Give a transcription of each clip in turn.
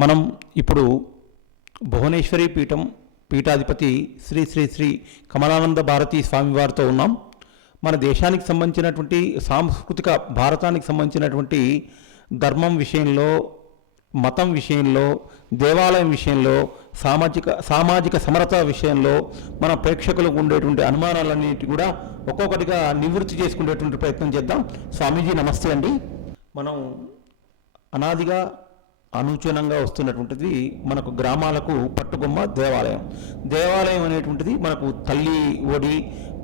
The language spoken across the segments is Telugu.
మనం ఇప్పుడు భువనేశ్వరి పీఠాధిపతి శ్రీ శ్రీ శ్రీ కమలానంద భారతీ స్వామివారితో ఉన్నాం. మన దేశానికి సంబంధించినటువంటి సాంస్కృతిక భారతానికి సంబంధించినటువంటి ధర్మం విషయంలో, మతం విషయంలో, దేవాలయం విషయంలో, సామాజిక సమరత విషయంలో మన ప్రేక్షకులకు ఉండేటువంటి అనుమానాలన్నిటి కూడా ఒక్కొక్కటిగా నివృత్తి చేసుకునేటువంటి ప్రయత్నం చేద్దాం. స్వామీజీ నమస్తే అండి. మనం అనాదిగా అనూచనంగా వస్తున్నటువంటిది మనకు గ్రామాలకు పట్టుకొమ్మ దేవాలయం అనేటువంటిది మనకు తల్లి ఒడి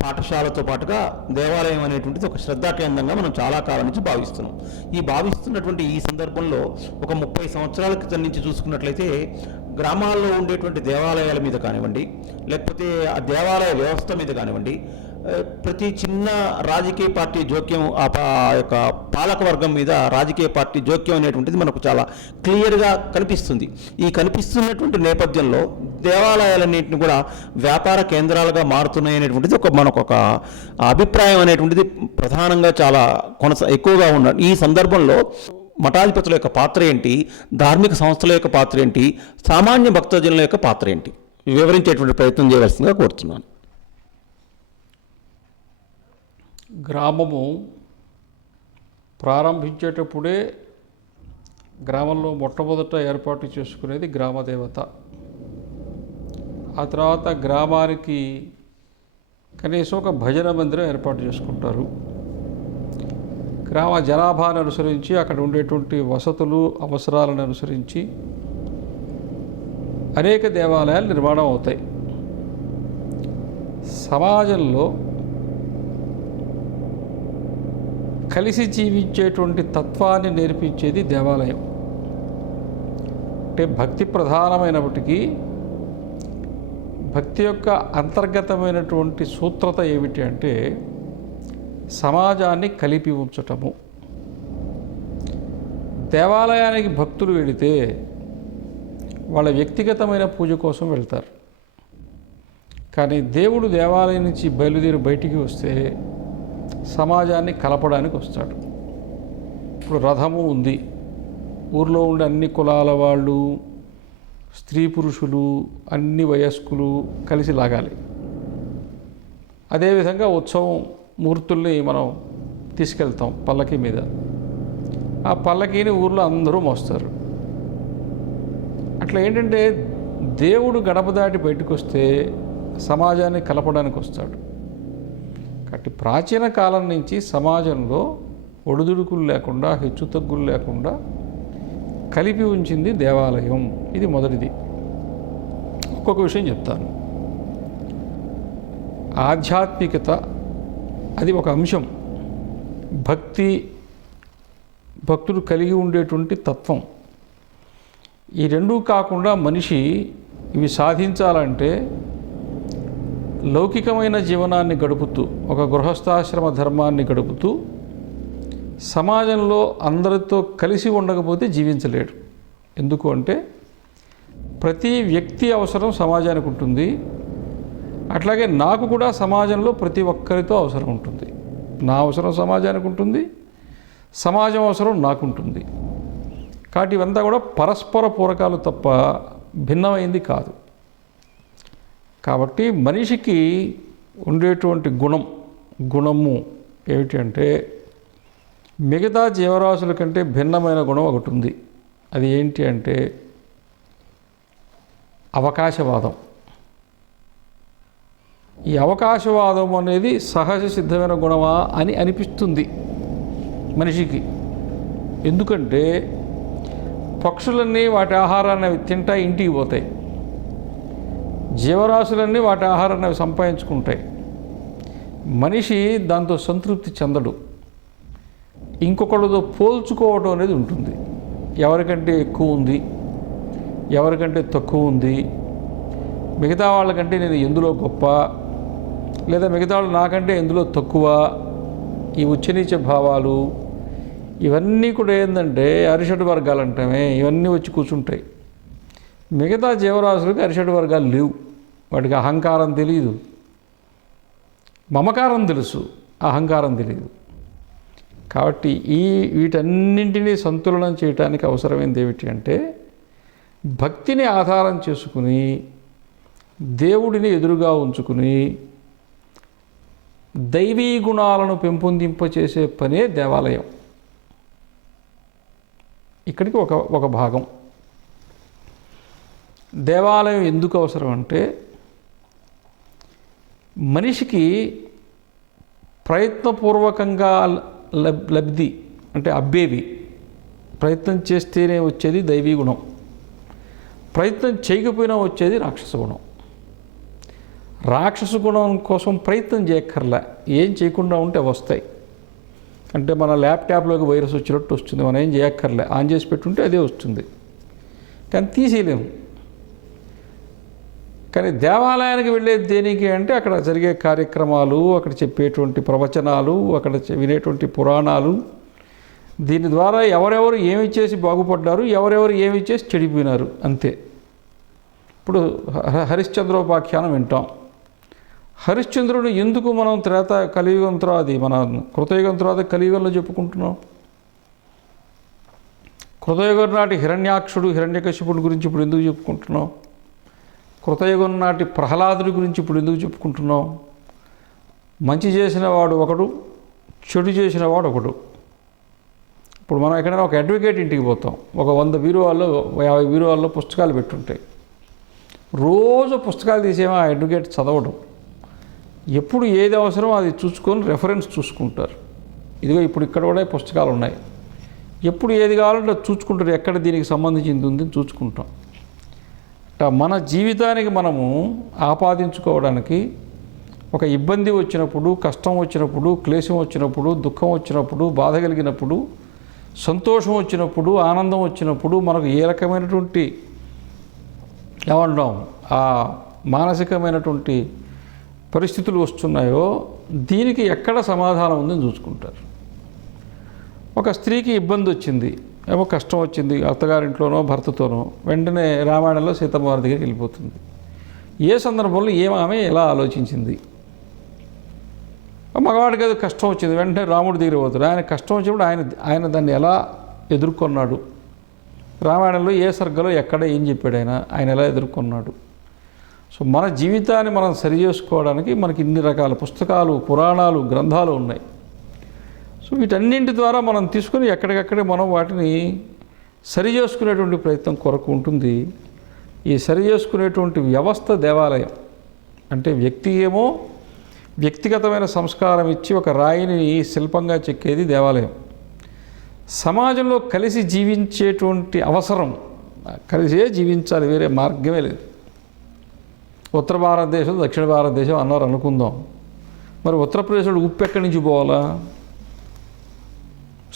పాఠశాలతో పాటుగా దేవాలయం అనేటువంటిది ఒక శ్రద్ధా కేంద్రంగా మనం చాలా కాలం నుంచి భావిస్తున్నాం. భావిస్తున్నటువంటి ఈ సందర్భంలో ఒక 30 సంవత్సరాల క్రితం నుంచి చూసుకున్నట్లయితే గ్రామాల్లో ఉండేటువంటి దేవాలయాల మీద కానివ్వండి, లేకపోతే ఆ దేవాలయ వ్యవస్థ మీద కానివ్వండి, ప్రతి చిన్న రాజకీయ పార్టీ జోక్యం, ఆ యొక్క పాలకవర్గం మీద రాజకీయ పార్టీ జోక్యం అనేటువంటిది మనకు చాలా క్లియర్గా కనిపిస్తుంది. ఈ కనిపిస్తున్నటువంటి నేపథ్యంలో దేవాలయాలన్నింటినీ కూడా వ్యాపార కేంద్రాలుగా మారుతున్నాయి అనేటువంటిది మనకు ఒక అభిప్రాయం అనేటువంటిది ప్రధానంగా చాలా ఎక్కువగా ఉన్నది. ఈ సందర్భంలో మఠాధిపతుల యొక్క పాత్ర ఏంటి, ధార్మిక సంస్థల యొక్క పాత్ర ఏంటి, సామాన్య భక్తజనుల యొక్క పాత్ర ఏంటి వివరించేటువంటి ప్రయత్నం చేయవలసిందిగా కోరుతున్నాను. గ్రామము ప్రారంభించేటప్పుడే గ్రామంలో మొట్టమొదట ఏర్పాటు చేసుకునేది గ్రామదేవత. ఆ తర్వాత గ్రామానికి కనీసం ఒక భజన మందిరం ఏర్పాటు చేసుకుంటారు. గ్రామ జనాభాను అనుసరించి, అక్కడ ఉండేటువంటి వసతులు అవసరాలను అనుసరించి అనేక దేవాలయాలు నిర్మాణం అవుతాయి. సమాజంలో కలిసి జీవించేటువంటి తత్వాన్ని నేర్పించేది దేవాలయం. అంటే భక్తి ప్రధానమైనప్పటికీ భక్తి యొక్క అంతర్గతమైనటువంటి సూత్రత ఏమిటి అంటే సమాజాన్ని కలిపి ఉంచటము. దేవాలయానికి భక్తులు వెళితే వాళ్ళ వ్యక్తిగతమైన పూజ కోసం వెళ్తారు. కానీ దేవుడు దేవాలయం నుంచి బయలుదేరి బయటికి వస్తే సమాజాన్ని కలపడానికి వస్తాడు. ఇప్పుడు రథము ఉంది, ఊర్లో ఉండే అన్ని కులాల వాళ్ళు, స్త్రీ పురుషులు, అన్ని వయస్కులు కలిసి లాగాలి. అదేవిధంగా ఉత్సవం మూర్తుల్ని మనం తీసుకెళ్తాం పల్లకి మీద. ఆ పల్లకీని ఊర్లో అందరూ మోస్తారు. అట్లా ఏంటంటే దేవుడు గడప దాటి బయటకు వస్తే సమాజాన్ని కలపడానికి వస్తాడు. కాబట్టి ప్రాచీన కాలం నుంచి సమాజంలో ఒడిదుడుకులు లేకుండా, హెచ్చుతగ్గులు లేకుండా కలిపి ఉంచింది దేవాలయం. ఇది మొదటిది. ఒక్కొక్క విషయం చెప్తాను. ఆధ్యాత్మికత అది ఒక అంశం. భక్తుడు కలిగి ఉండేటువంటి తత్వం. ఈ రెండూ కాకుండా మనిషి ఇవి సాధించాలంటే లౌకికమైన జీవనాన్ని గడుపుతూ, ఒక గృహస్థాశ్రమ ధర్మాన్ని గడుపుతూ సమాజంలో అందరితో కలిసి ఉండకపోతే జీవించలేడు. ఎందుకు అంటే ప్రతి వ్యక్తి అవసరం సమాజానికి ఉంటుంది. అట్లాగే నాకు కూడా సమాజంలో ప్రతి ఒక్కరితో అవసరం ఉంటుంది. నా అవసరం సమాజానికి ఉంటుంది, సమాజం అవసరం నాకుంటుంది. కాబట్టి ఇవంతా కూడా పరస్పర పూరకాలు తప్ప భిన్నమైంది కాదు. కాబట్టి మనిషికి ఉండేటువంటి గుణము ఏమిటి అంటే మిగతా జీవరాశుల కంటే భిన్నమైన గుణం ఒకటి ఉంది. అది ఏంటి అంటే అవకాశవాదం. ఈ అవకాశవాదం అనేది సహజ సిద్ధమైన గుణమా అని అనిపిస్తుంది మనిషికి. ఎందుకంటే పక్షులన్నీ వాటి ఆహారాన్ని అవి తింటాయి, ఇంటికి పోతాయి. జీవరాశులన్నీ వాటి ఆహారాన్ని అవి సంపాదించుకుంటాయి. మనిషి దాంతో సంతృప్తి చెందడు. ఇంకొకళ్ళతో పోల్చుకోవడం అనేది ఉంటుంది. ఎవరికంటే ఎక్కువ ఉంది, ఎవరికంటే తక్కువ ఉంది, మిగతా వాళ్ళకంటే నేను ఎందులో గొప్ప, లేదా మిగతా వాళ్ళు నాకంటే ఎందులో తక్కువ, ఈ ఉచ్చనీచ భావాలు ఇవన్నీ కూడా ఏంటంటే అరిషడ్ వర్గాలు అంటామే, ఇవన్నీ వచ్చి కూర్చుంటాయి. మిగతా జీవరాశులకు అరిషడ్ వర్గాలు లేవు. వాటికి అహంకారం తెలియదు, మమకారం తెలుసు, అహంకారం తెలియదు. కాబట్టి వీటన్నింటినీ సంతులనం చేయడానికి అవసరమైనది ఏమిటి అంటే భక్తిని ఆధారం చేసుకుని దేవుడిని ఎదురుగా ఉంచుకుని దైవీ గుణాలను పెంపొందింపచేసే పనే దేవాలయం. ఇక్కడికి ఒక భాగం. దేవాలయం ఎందుకు అవసరం అంటే మనిషికి ప్రయత్నపూర్వకంగా లబ్ధి అంటే అబ్బేవి. ప్రయత్నం చేస్తేనే వచ్చేది దైవీ గుణం, ప్రయత్నం చేయకపోయినా వచ్చేది రాక్షస గుణం. రాక్షస గుణం కోసం ప్రయత్నం చేయక్కర్లే, ఏం చేయకుండా ఉంటే వస్తాయి. అంటే మన ల్యాప్టాప్లోకి వైరస్ వచ్చినట్టు వస్తుంది, మనం ఏం చేయక్కర్లే, ఆన్ చేసి పెట్టుంటే అదే వస్తుంది, కానీ తీసేయలేము. కానీ దేవాలయానికి వెళ్ళేది దేనికి అంటే అక్కడ జరిగే కార్యక్రమాలు, అక్కడ చెప్పేటువంటి ప్రవచనాలు, అక్కడ వినేటువంటి పురాణాలు, దీని ద్వారా ఎవరెవరు ఏమి చేసి బాగుపడ్డారు, ఎవరెవరు ఏమి చేసి చెడిపోయినారు అంతే. ఇప్పుడు హరిశ్చంద్రోపాఖ్యానం వింటాం. హరిశ్చంద్రుడు ఎందుకు మనం కలియుగం తర్వాత మన కృతయుగం తర్వాత కలియుగంలో చెప్పుకుంటున్నాం? కృతయుగం నాటి హిరణ్యాక్షుడు హిరణ్యకశిపుడి గురించి ఇప్పుడు ఎందుకు చెప్పుకుంటున్నాం? కృతయుగం నాటి ప్రహ్లాదుడి గురించి ఇప్పుడు ఎందుకు చెప్పుకుంటున్నాం? మంచి చేసిన వాడు ఒకడు, చెడు చేసిన వాడు ఒకడు. ఇప్పుడు మనం ఎక్కడైనా ఒక అడ్వకేట్ ఇంటికి పోతాం, ఒక 100 బీరువాల్లో 50 బీరువాల్లో పుస్తకాలు పెట్టుంటాయి. రోజు పుస్తకాలు తీసేమో ఆ అడ్వకేట్ చదవడం. ఎప్పుడు ఏది అవసరం అది చూసుకొని రెఫరెన్స్ చూసుకుంటారు. ఇదిగో ఇప్పుడు ఇక్కడ కూడా పుస్తకాలు ఉన్నాయి, ఎప్పుడు ఏది కావాలంటే చూసుకుంటారు, ఎక్కడ దీనికి సంబంధించింది ఉంది చూసుకుంటాం. మన జీవితానికి మనము ఆపాదించుకోవడానికి ఒక ఇబ్బంది వచ్చినప్పుడు, కష్టం వచ్చినప్పుడు, క్లేశం వచ్చినప్పుడు, దుఃఖం వచ్చినప్పుడు, బాధ కలిగినప్పుడు, సంతోషం వచ్చినప్పుడు, ఆనందం వచ్చినప్పుడు మనకు ఏ రకమైనటువంటి ఏమంటాం ఆ మానసికమైనటువంటి పరిస్థితులు వస్తున్నాయో దీనికి ఎక్కడ సమాధానం ఉందని చూసుకుంటారు. ఒక స్త్రీకి ఇబ్బంది వచ్చింది, ఏమో కష్టం వచ్చింది అత్తగారింట్లోనో భర్తతోనో, వెంటనే రామాయణంలో సీతమ్మ వారి దగ్గరికి వెళ్ళిపోతుంది. ఏ సందర్భంలో ఆమె ఎలా ఆలోచించింది? మగవాడికి ఏదో కష్టం వచ్చింది, వెంటనే రాముడి దగ్గర పోతాడు. ఆయన కష్టం వచ్చినప్పుడు ఆయన దాన్ని ఎలా ఎదుర్కొన్నాడు? రామాయణంలో ఏ సర్గలో ఎక్కడ ఏం చెప్పాడు ఆయన ఎలా ఎదుర్కొన్నాడు? సో మన జీవితాన్ని మనం సరి చేసుకోవడానికి మనకి ఇన్ని రకాల పుస్తకాలు, పురాణాలు, గ్రంథాలు ఉన్నాయి. సో వీటన్నింటి ద్వారా మనం తీసుకుని ఎక్కడికక్కడే మనం వాటిని సరి చేసుకునేటువంటి ప్రయత్నం కొరకు ఉంటుంది. ఈ సరి చేసుకునేటువంటి వ్యవస్థ దేవాలయం. అంటే వ్యక్తి ఏమో వ్యక్తిగతమైన సంస్కారం ఇచ్చి ఒక రాయిని శిల్పంగా చెక్కేది దేవాలయం. సమాజంలో కలిసి జీవించేటువంటి అవసరం, కలిసే జీవించాలి, వేరే మార్గమే లేదు. ఉత్తర భారతదేశం దక్షిణ భారతదేశం అన్నారు అనుకుందాం. మరి ఉత్తరప్రదేశ్లో ఉప్పు ఎక్కడి నుంచి పోవాలా?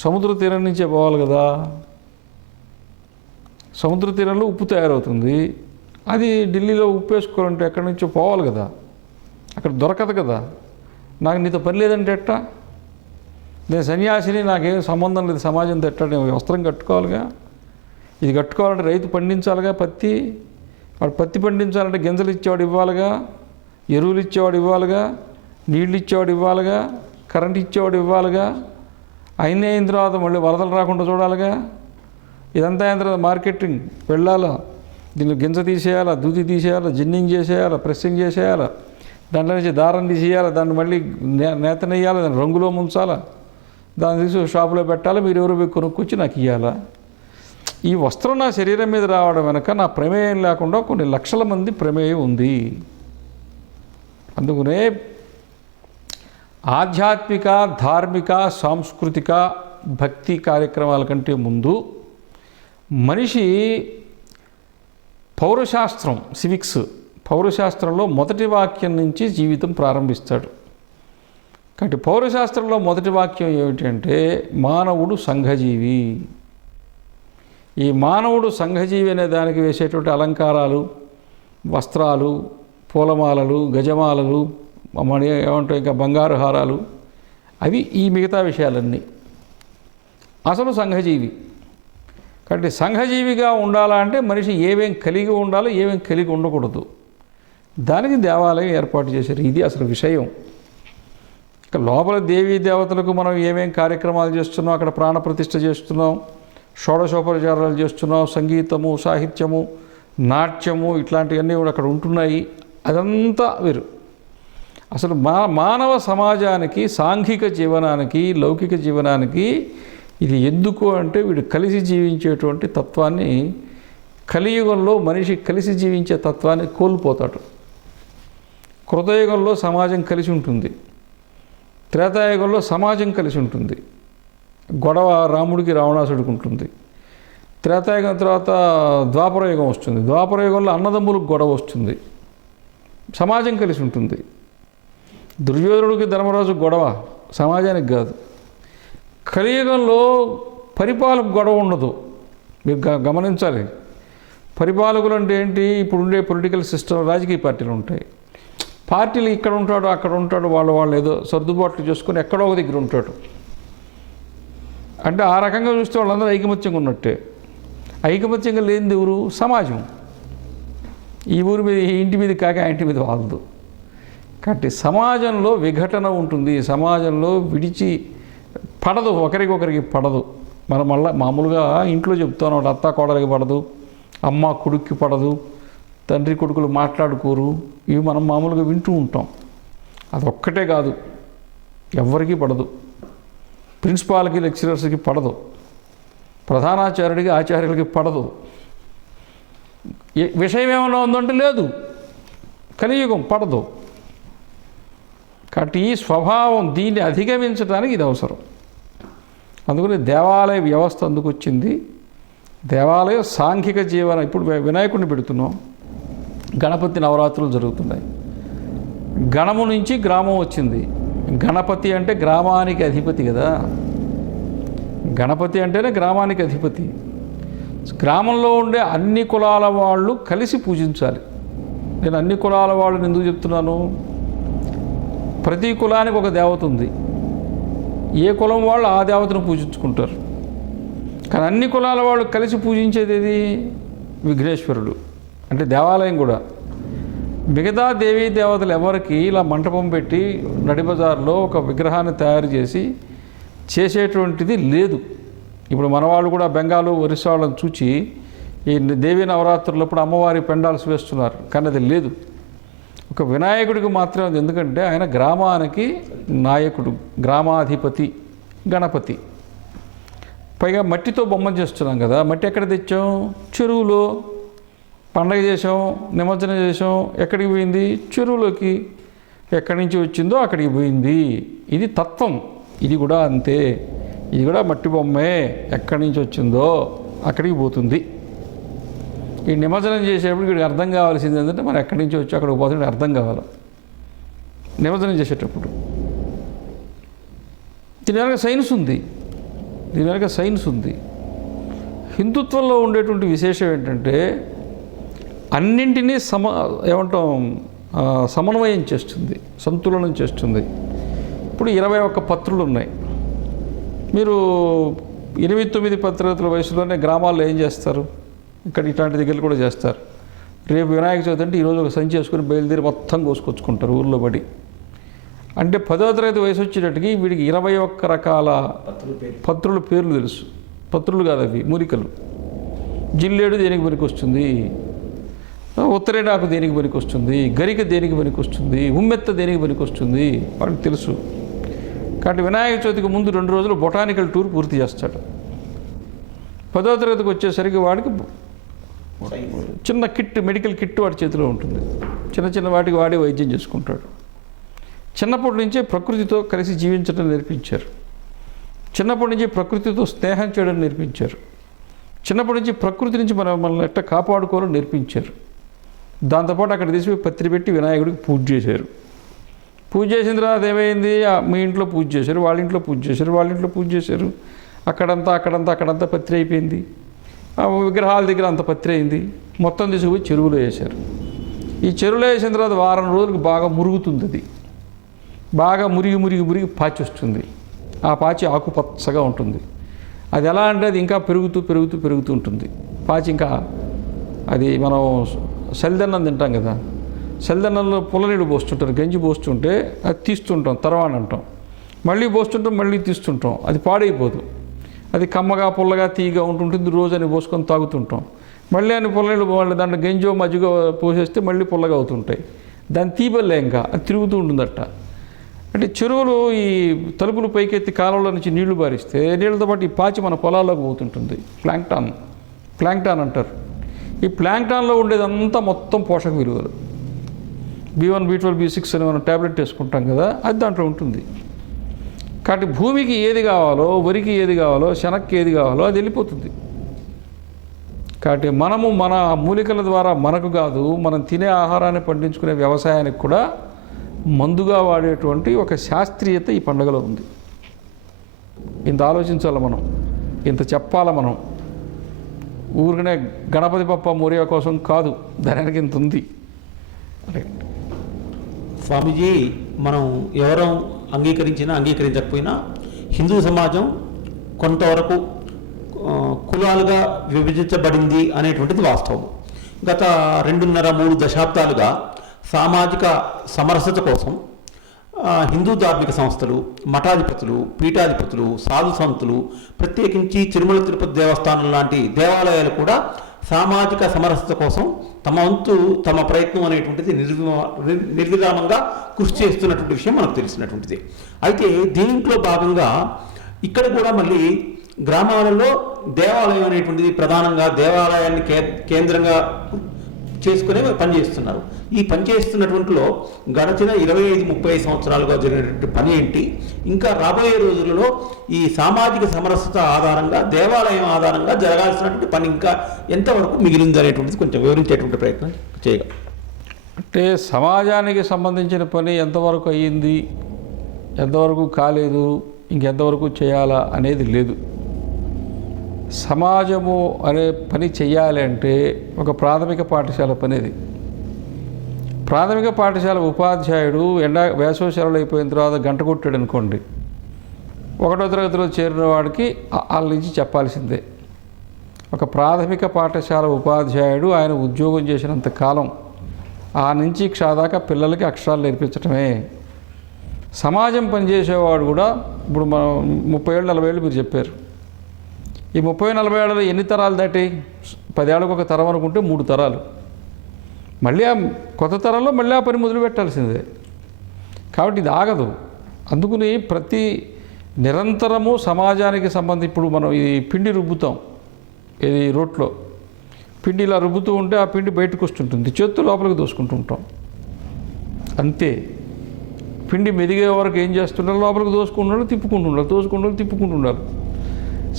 సముద్ర తీరం నుంచే పోవాలి కదా. సముద్ర తీరంలో ఉప్పు తయారవుతుంది, అది ఢిల్లీలో ఉప్పు వేసుకోవాలంటే ఎక్కడి నుంచో పోవాలి కదా, అక్కడ దొరకదు కదా. నాకు నీతో పని లేదంటే ఎట్టా? నేను సన్యాసిని, నాకేం సంబంధం లేదు సమాజంతో ఎట్టా? నేను వస్త్రం కట్టుకోవాలిగా, ఇది కట్టుకోవాలంటే రైతు పండించాలిగా పత్తి, వాడు పత్తి పండించాలంటే గింజలు ఇచ్చేవాడు ఇవ్వాలిగా, ఎరువులు ఇచ్చేవాడు ఇవ్వాలిగా, నీళ్ళు ఇచ్చేవాడు ఇవ్వాలిగా, కరెంట్ ఇచ్చేవాడు ఇవ్వాలిగా. అయిన తర్వాత మళ్ళీ వరదలు రాకుండా చూడాలిగా. ఇదంతా అయిన తర్వాత మార్కెటింగ్ వెళ్ళాలా, దీన్ని గింజ తీసేయాలా, దూది తీసేయాలా, జిన్నింగ్ చేసేయాలా, ప్రెస్సింగ్ చేసేయాలా, దాంట్లో నుంచి దారం తీసేయాలి, దాన్ని మళ్ళీ నేత నెయ్యాలి, దాన్ని రంగులో ముంచాలా, దాన్ని తీసి షాపులో పెట్టాలి, మీరు ఎవరు పోయి కొనుక్కొచ్చి నాకు ఇవ్వాలా. ఈ వస్త్రం నా శరీరం మీద రావడం వెనక నా ప్రమేయం లేకుండా కొన్ని లక్షల మంది ప్రమేయం ఉంది. అందుకనే ఆధ్యాత్మిక, ధార్మిక, సాంస్కృతిక, భక్తి కార్యక్రమాల కంటే ముందు మనిషి పౌరశాస్త్రం, సివిక్స్, పౌరశాస్త్రంలో మొదటి వాక్యం నుంచి జీవితం ప్రారంభిస్తాడు. కాబట్టి పౌరశాస్త్రంలో మొదటి వాక్యం ఏమిటంటే మానవుడు సంఘజీవి. ఈ మానవుడు సంఘజీవి అనే దానికి వేసేటువంటి అలంకారాలు, వస్త్రాలు, పూలమాలలు, గజమాలలు, ఏమంటాయి ఇంకా బంగారు హారాలు, అవి ఈ మిగతా విషయాలన్నీ. అసలు సంఘజీవి. కాబట్టి సంఘజీవిగా ఉండాలంటే మనిషి ఏమేం కలిగి ఉండాలో ఏమేం కలిగి ఉండకూడదు, దానికి దేవాలయం ఏర్పాటు చేశారు. ఇది అసలు విషయం. ఇక లోపల దేవీ దేవతలకు మనం ఏమేం కార్యక్రమాలు చేస్తున్నాం, అక్కడ ప్రాణప్రతిష్ఠ చేస్తున్నాం, షోడశోపచారాలు చేస్తున్నాం, సంగీతము, సాహిత్యము, నాట్యము ఇట్లాంటివన్నీ కూడా అక్కడ ఉంటున్నాయి. అదంతా వేరు. అసలు మానవ సమాజానికి, సాంఘిక జీవనానికి, లౌకిక జీవనానికి ఇది ఎందుకు అంటే వీడు కలిసి జీవించేటువంటి తత్వాన్ని, కలియుగంలో మనిషి కలిసి జీవించే తత్వాన్ని కోల్పోతాడు. కృతయుగంలో సమాజం కలిసి ఉంటుంది, త్రేతాయుగంలో సమాజం కలిసి ఉంటుంది. గొడవ రాముడికి రావణాసుడికి ఉంటుంది. త్రేతాయుగం తర్వాత ద్వాపరయుగం వస్తుంది. ద్వాపరయుగంలో అన్నదమ్ములకు గొడవ వస్తుంది, సమాజం కలిసి ఉంటుంది. దుర్యోధనుడికి ధర్మరాజు గొడవ, సమాజానికి కాదు. కలియుగంలో పరిపాలకు గొడవ ఉండదు. మీరు గమనించాలి. పరిపాలకులు అంటే ఏంటి? ఇప్పుడు ఉండే పొలిటికల్ సిస్టమ్, రాజకీయ పార్టీలు ఉంటాయి. పార్టీలు ఇక్కడ ఉంటాడు, అక్కడ ఉంటాడు, వాళ్ళు ఏదో సర్దుబాట్లు చేసుకొని ఎక్కడో ఒక దగ్గర ఉంటాడు. అంటే ఆ రకంగా చూస్తే వాళ్ళందరూ ఐకమత్యంగా ఉన్నట్టే. ఐకమత్యంగా లేనిది ఎవరు? సమాజం. ఈ ఊరి మీద, ఈ ఇంటి మీద కాక ఆ ఇంటి మీద వాలదు. కాబట్టి సమాజంలో విఘటన ఉంటుంది, సమాజంలో విడిచి పడదు, ఒకరికొకరికి పడదు. మనం మళ్ళీ మామూలుగా ఇంట్లో చెప్తాను, అత్త కోడలికి పడదు, అమ్మ కొడుక్కి పడదు, తండ్రి కొడుకులు మాట్లాడుకోరు, ఇవి మనం మామూలుగా వింటూ ఉంటాం. అదొక్కటే కాదు, ఎవరికి పడదు. ప్రిన్సిపాల్కి, లెక్చరర్స్కి పడదు, ప్రధానాచార్యుడికి, ఆచార్యులకి పడదు. విషయం ఏమైనా ఉందంటే లేదు, కలియుగం పడదు. కాబట్టి ఈ స్వభావం, దీన్ని అధిగమించడానికి ఇది అవసరం. అందుకని దేవాలయ వ్యవస్థ అందుకు వచ్చింది. దేవాలయ సాంఘిక జీవనం. ఇప్పుడు వినాయకుడిని పెడుతున్నాం, గణపతి నవరాత్రులు జరుగుతున్నాయి. గణము నుంచి గ్రామం వచ్చింది. గణపతి అంటే గ్రామానికి అధిపతి కదా. గణపతి అంటేనే గ్రామానికి అధిపతి. గ్రామంలో ఉండే అన్ని కులాల వాళ్ళు కలిసి పూజించాలి. నేను అన్ని కులాల వాళ్ళని ఎందుకు చెప్తున్నాను? ప్రతి కులానికి ఒక దేవత ఉంది. ఏ కులం వాళ్ళు ఆ దేవతను పూజించుకుంటారు. కానీ అన్ని కులాల వాళ్ళు కలిసి పూజించేది ఏది? విఘ్నేశ్వరుడు. అంటే దేవాలయం కూడా. మిగతా దేవీ దేవతలు ఎవరికి ఇలా మంటపం పెట్టి నడిబజార్లో ఒక విగ్రహాన్ని తయారు చేసి చేసేటువంటిది లేదు. ఇప్పుడు మన వాళ్ళు కూడా బెంగాలు, ఒరిస్సా వాళ్ళని చూచి ఈ దేవీ నవరాత్రులప్పుడు అమ్మవారి పెండాల్సి వేస్తున్నారు. కానీ అది లేదు. ఒక వినాయకుడికి మాత్రమే ఉంది. ఎందుకంటే ఆయన గ్రామానికి నాయకుడు, గ్రామాధిపతి, గణపతి. పైగా మట్టితో బొమ్మ చేస్తున్నాం కదా. మట్టి ఎక్కడ తెచ్చాం? చెరువులో. పండగ చేసాం, నిమజ్జనం చేసాం, ఎక్కడికి పోయింది? చెరువులోకి. ఎక్కడి నుంచి వచ్చిందో అక్కడికి పోయింది. ఇది తత్వం. ఇది కూడా అంతే. ఇది కూడా మట్టి బొమ్మే, ఎక్కడి నుంచి వచ్చిందో అక్కడికి పోతుంది. ఈ నిమజ్జనం చేసేటప్పుడు వీడికి అర్థం కావాల్సింది ఏంటంటే మనం ఎక్కడి నుంచి వచ్చి అక్కడికి పోతుంటే అర్థం కావాలి నిమజ్జనం చేసేటప్పుడు. దీని వెనక సైన్స్ ఉంది. హిందుత్వంలో ఉండేటువంటి విశేషం ఏంటంటే అన్నింటినీ సమన్వయం చేస్తుంది, సంతులనం చేస్తుంది. ఇప్పుడు 21 పత్రులు ఉన్నాయి. మీరు 8-9 తరగతుల వయసులోనే గ్రామాల్లో ఏం చేస్తారు? ఇక్కడ ఇట్లాంటి దగ్గరలు కూడా చేస్తారు. రేపు వినాయక చవితి అంటే ఈరోజు ఒక సంచి చేసుకుని బయలుదేరి మొత్తం కోసుకొచ్చుకుంటారు ఊళ్ళో పడి. అంటే 10వ తరగతి వయసు వచ్చేటట్టుకి వీడికి 21 రకాల పత్రుల పేర్లు తెలుసు. పత్రులు కాదు అవి, మూలికలు. జిల్లేడు దేనికి పనికి వస్తుంది, ఉత్తరేడాకు దేనికి పనికి వస్తుంది, గరిక దేనికి పనికి వస్తుంది, ఉమ్మెత్త దేనికి పనికి వస్తుంది, వాడికి తెలుసు. కాబట్టి వినాయక చవితికి ముందు 2 రోజులు బొటానికల్ టూర్ పూర్తి చేస్తాడు. 10వ తరగతికి వచ్చేసరికి వాడికి చిన్న కిట్, మెడికల్ కిట్ వాడి చేతిలో ఉంటుంది. చిన్న వాటికి వాడే వైద్యం చేసుకుంటాడు. చిన్నప్పటి నుంచే ప్రకృతితో కలిసి జీవించడం నేర్పించారు. చిన్నప్పటి నుంచి ప్రకృతితో స్నేహం చేయడం నేర్పించారు. చిన్నప్పటి నుంచి ప్రకృతి నుంచి మనల్ని ఎట్లా కాపాడుకోవాలని నేర్పించారు. దాంతోపాటు అక్కడ తీసుకుపోయి పత్రి పెట్టి వినాయకుడికి పూజ చేశారు. పూజ చేసిన తర్వాత ఏమైంది? మీ ఇంట్లో పూజ చేశారు, వాళ్ళ ఇంట్లో పూజ చేశారు, వాళ్ళ ఇంట్లో పూజ చేశారు. అక్కడంతా పత్రి అయిపోయింది. ఆ విగ్రహాల దగ్గర అంత పత్రి అయింది. మొత్తం తీసుకుపోయి చెరువులో వేశారు. ఈ చెరువులో వేసిన తర్వాత వారం రోజులకు బాగా మురుగుతుంది. అది బాగా మురిగి పాచి వస్తుంది. ఆ పాచి ఆకుపచ్చగా ఉంటుంది. అది ఎలా అంటే అది ఇంకా పెరుగుతూ ఉంటుంది. పాచి ఇంకా అది మనం చలిదన్నం తింటాం కదా, చలిదన్నంలో పుల్లనీళ్ళు పోస్తుంటారు, గంజి పోస్తుంటే అది తీస్తుంటాం, తర్వాణి అంటాం. మళ్ళీ పోస్తుంటాం, మళ్ళీ తీస్తుంటాం, అది పాడైపోదు. అది కమ్మగా పుల్లగా తీయగా ఉంటుంటుంది, రోజు అని పోసుకొని తాగుతుంటాం. మళ్ళీ అని పుల్లనీళ్ళు మళ్ళీ దాంట్లో గంజో మజ్జిగ పోసేస్తే మళ్ళీ పుల్లగా అవుతుంటాయి. దాన్ని తీయబల్లే ఇంకా అది తిరుగుతూ ఉంటుందట. అంటే చెరువులు ఈ తలుపులు పైకెత్తి కాలంలో నుంచి నీళ్లు బారిస్తే నీళ్ళతో పాటు ఈ పాచి మన పొలాల్లోకి పోతుంటుంది. ప్లాంక్టాన్ అంటారు. ఈ ప్లాంక్టాన్లో ఉండేదంతా మొత్తం పోషక విలువలు. B1, B12, B6 అని మనం ట్యాబ్లెట్ వేసుకుంటాం కదా, అది దాంట్లో ఉంటుంది. కాబట్టి భూమికి ఏది కావాలో, వరికి ఏది కావాలో, శనక్కి ఏది కావాలో అది వెళ్ళిపోతుంది. కాబట్టి మనము మన మూలికల ద్వారా మనకు కాదు, మనం తినే ఆహారాన్ని పండించుకునే వ్యవసాయానికి కూడా మందుగా వాడేటువంటి ఒక శాస్త్రీయత ఈ పండుగలో ఉంది. ఇంత ఆలోచించాలి మనం, ఇంత చెప్పాలి మనం. ఊరికనే గణపతి పప్ప మోరియా కోసం కాదు, దానికి ఇంత ఉంది. స్వామీజీ, మనం ఎవరో అంగీకరించినా అంగీకరించకపోయినా హిందూ సమాజం కొంతవరకు కులాలుగా విభజించబడింది అనేటువంటిది వాస్తవం. గత 2.5-3 దశాబ్దాలుగా సామాజిక సమరసత కోసం హిందూ ధార్మిక సంస్థలు, మఠాధిపతులు, పీఠాధిపతులు, సాధు సంతులు, ప్రత్యేకించి తిరుమల తిరుపతి దేవస్థానం లాంటి దేవాలయాలు కూడా సామాజిక సమరసత కోసం తమ వంతు తమ ప్రయత్నం అనేటువంటిది నిర్విరామంగా కృషి చేస్తున్నటువంటి విషయం మనకు తెలిసినటువంటిది. అయితే దీంట్లో భాగంగా ఇక్కడ కూడా మళ్ళీ గ్రామాలలో దేవాలయం అనేటువంటిది ప్రధానంగా దేవాలయాన్ని కేంద్రంగా చేసుకునే పనిచేస్తున్నారు. ఈ పనిచేస్తున్నటువంటిలో గడిచిన 25-30 సంవత్సరాలుగా జరిగినటువంటి పని ఏంటి, ఇంకా రాబోయే రోజులలో ఈ సామాజిక సమరసత ఆధారంగా దేవాలయం ఆధారంగా జరగాల్సినటువంటి పని ఇంకా ఎంతవరకు మిగిలింది అనేటువంటిది కొంచెం వివరించేటువంటి ప్రయత్నం చేయగలం. అంటే సమాజానికి సంబంధించిన పని ఎంతవరకు అయ్యింది, ఎంతవరకు కాలేదు, ఇంకెంతవరకు చేయాలా అనేది లేదు. సమాజము అనే పని చెయ్యాలి అంటే ఒక ప్రాథమిక పాఠశాల పనిది. ప్రాథమిక పాఠశాల ఉపాధ్యాయుడు వేసవి సెలవులు అయిపోయిన తర్వాత గంట కొట్టాడు అనుకోండి, 1వ తరగతిలో చేరిన వాడికి వాళ్ళ నుంచి చెప్పాల్సిందే. ఒక ప్రాథమిక పాఠశాల ఉపాధ్యాయుడు ఆయన ఉద్యోగం చేసినంత కాలం ఆ నుంచి దాకా పిల్లలకి అక్షరాలు నేర్పించడమే. సమాజం పనిచేసేవాడు కూడా ఇప్పుడు మనం 30 ఏళ్ళు 40 ఏళ్ళు మీరు చెప్పారు. ఈ 30-40 ఏళ్ళలో ఎన్ని తరాలు దాటి? 10 ఏళ్ళకు ఒక తరం అనుకుంటే 3 తరాలు. మళ్ళీ ఆ కొత్త తరంలో మళ్ళీ ఆ పని మొదలు పెట్టాల్సిందే. కాబట్టి ఇది ఆగదు. అందుకని ప్రతి నిరంతరము సమాజానికి సంబంధించి ఇప్పుడు మనం ఈ పిండి రుబ్బుతాం, ఇది రోట్లో పిండి ఇలా రుబ్బుతూ ఉంటే ఆ పిండి బయటకు వస్తుంటుంది, చేత్తు లోపలికి దోసుకుంటూ ఉంటాం అంతే. పిండి మెదిగే వరకు ఏం చేస్తుండాలి? లోపలికి దోసుకుంటుండాలి, తిప్పుకుంటుండాలి.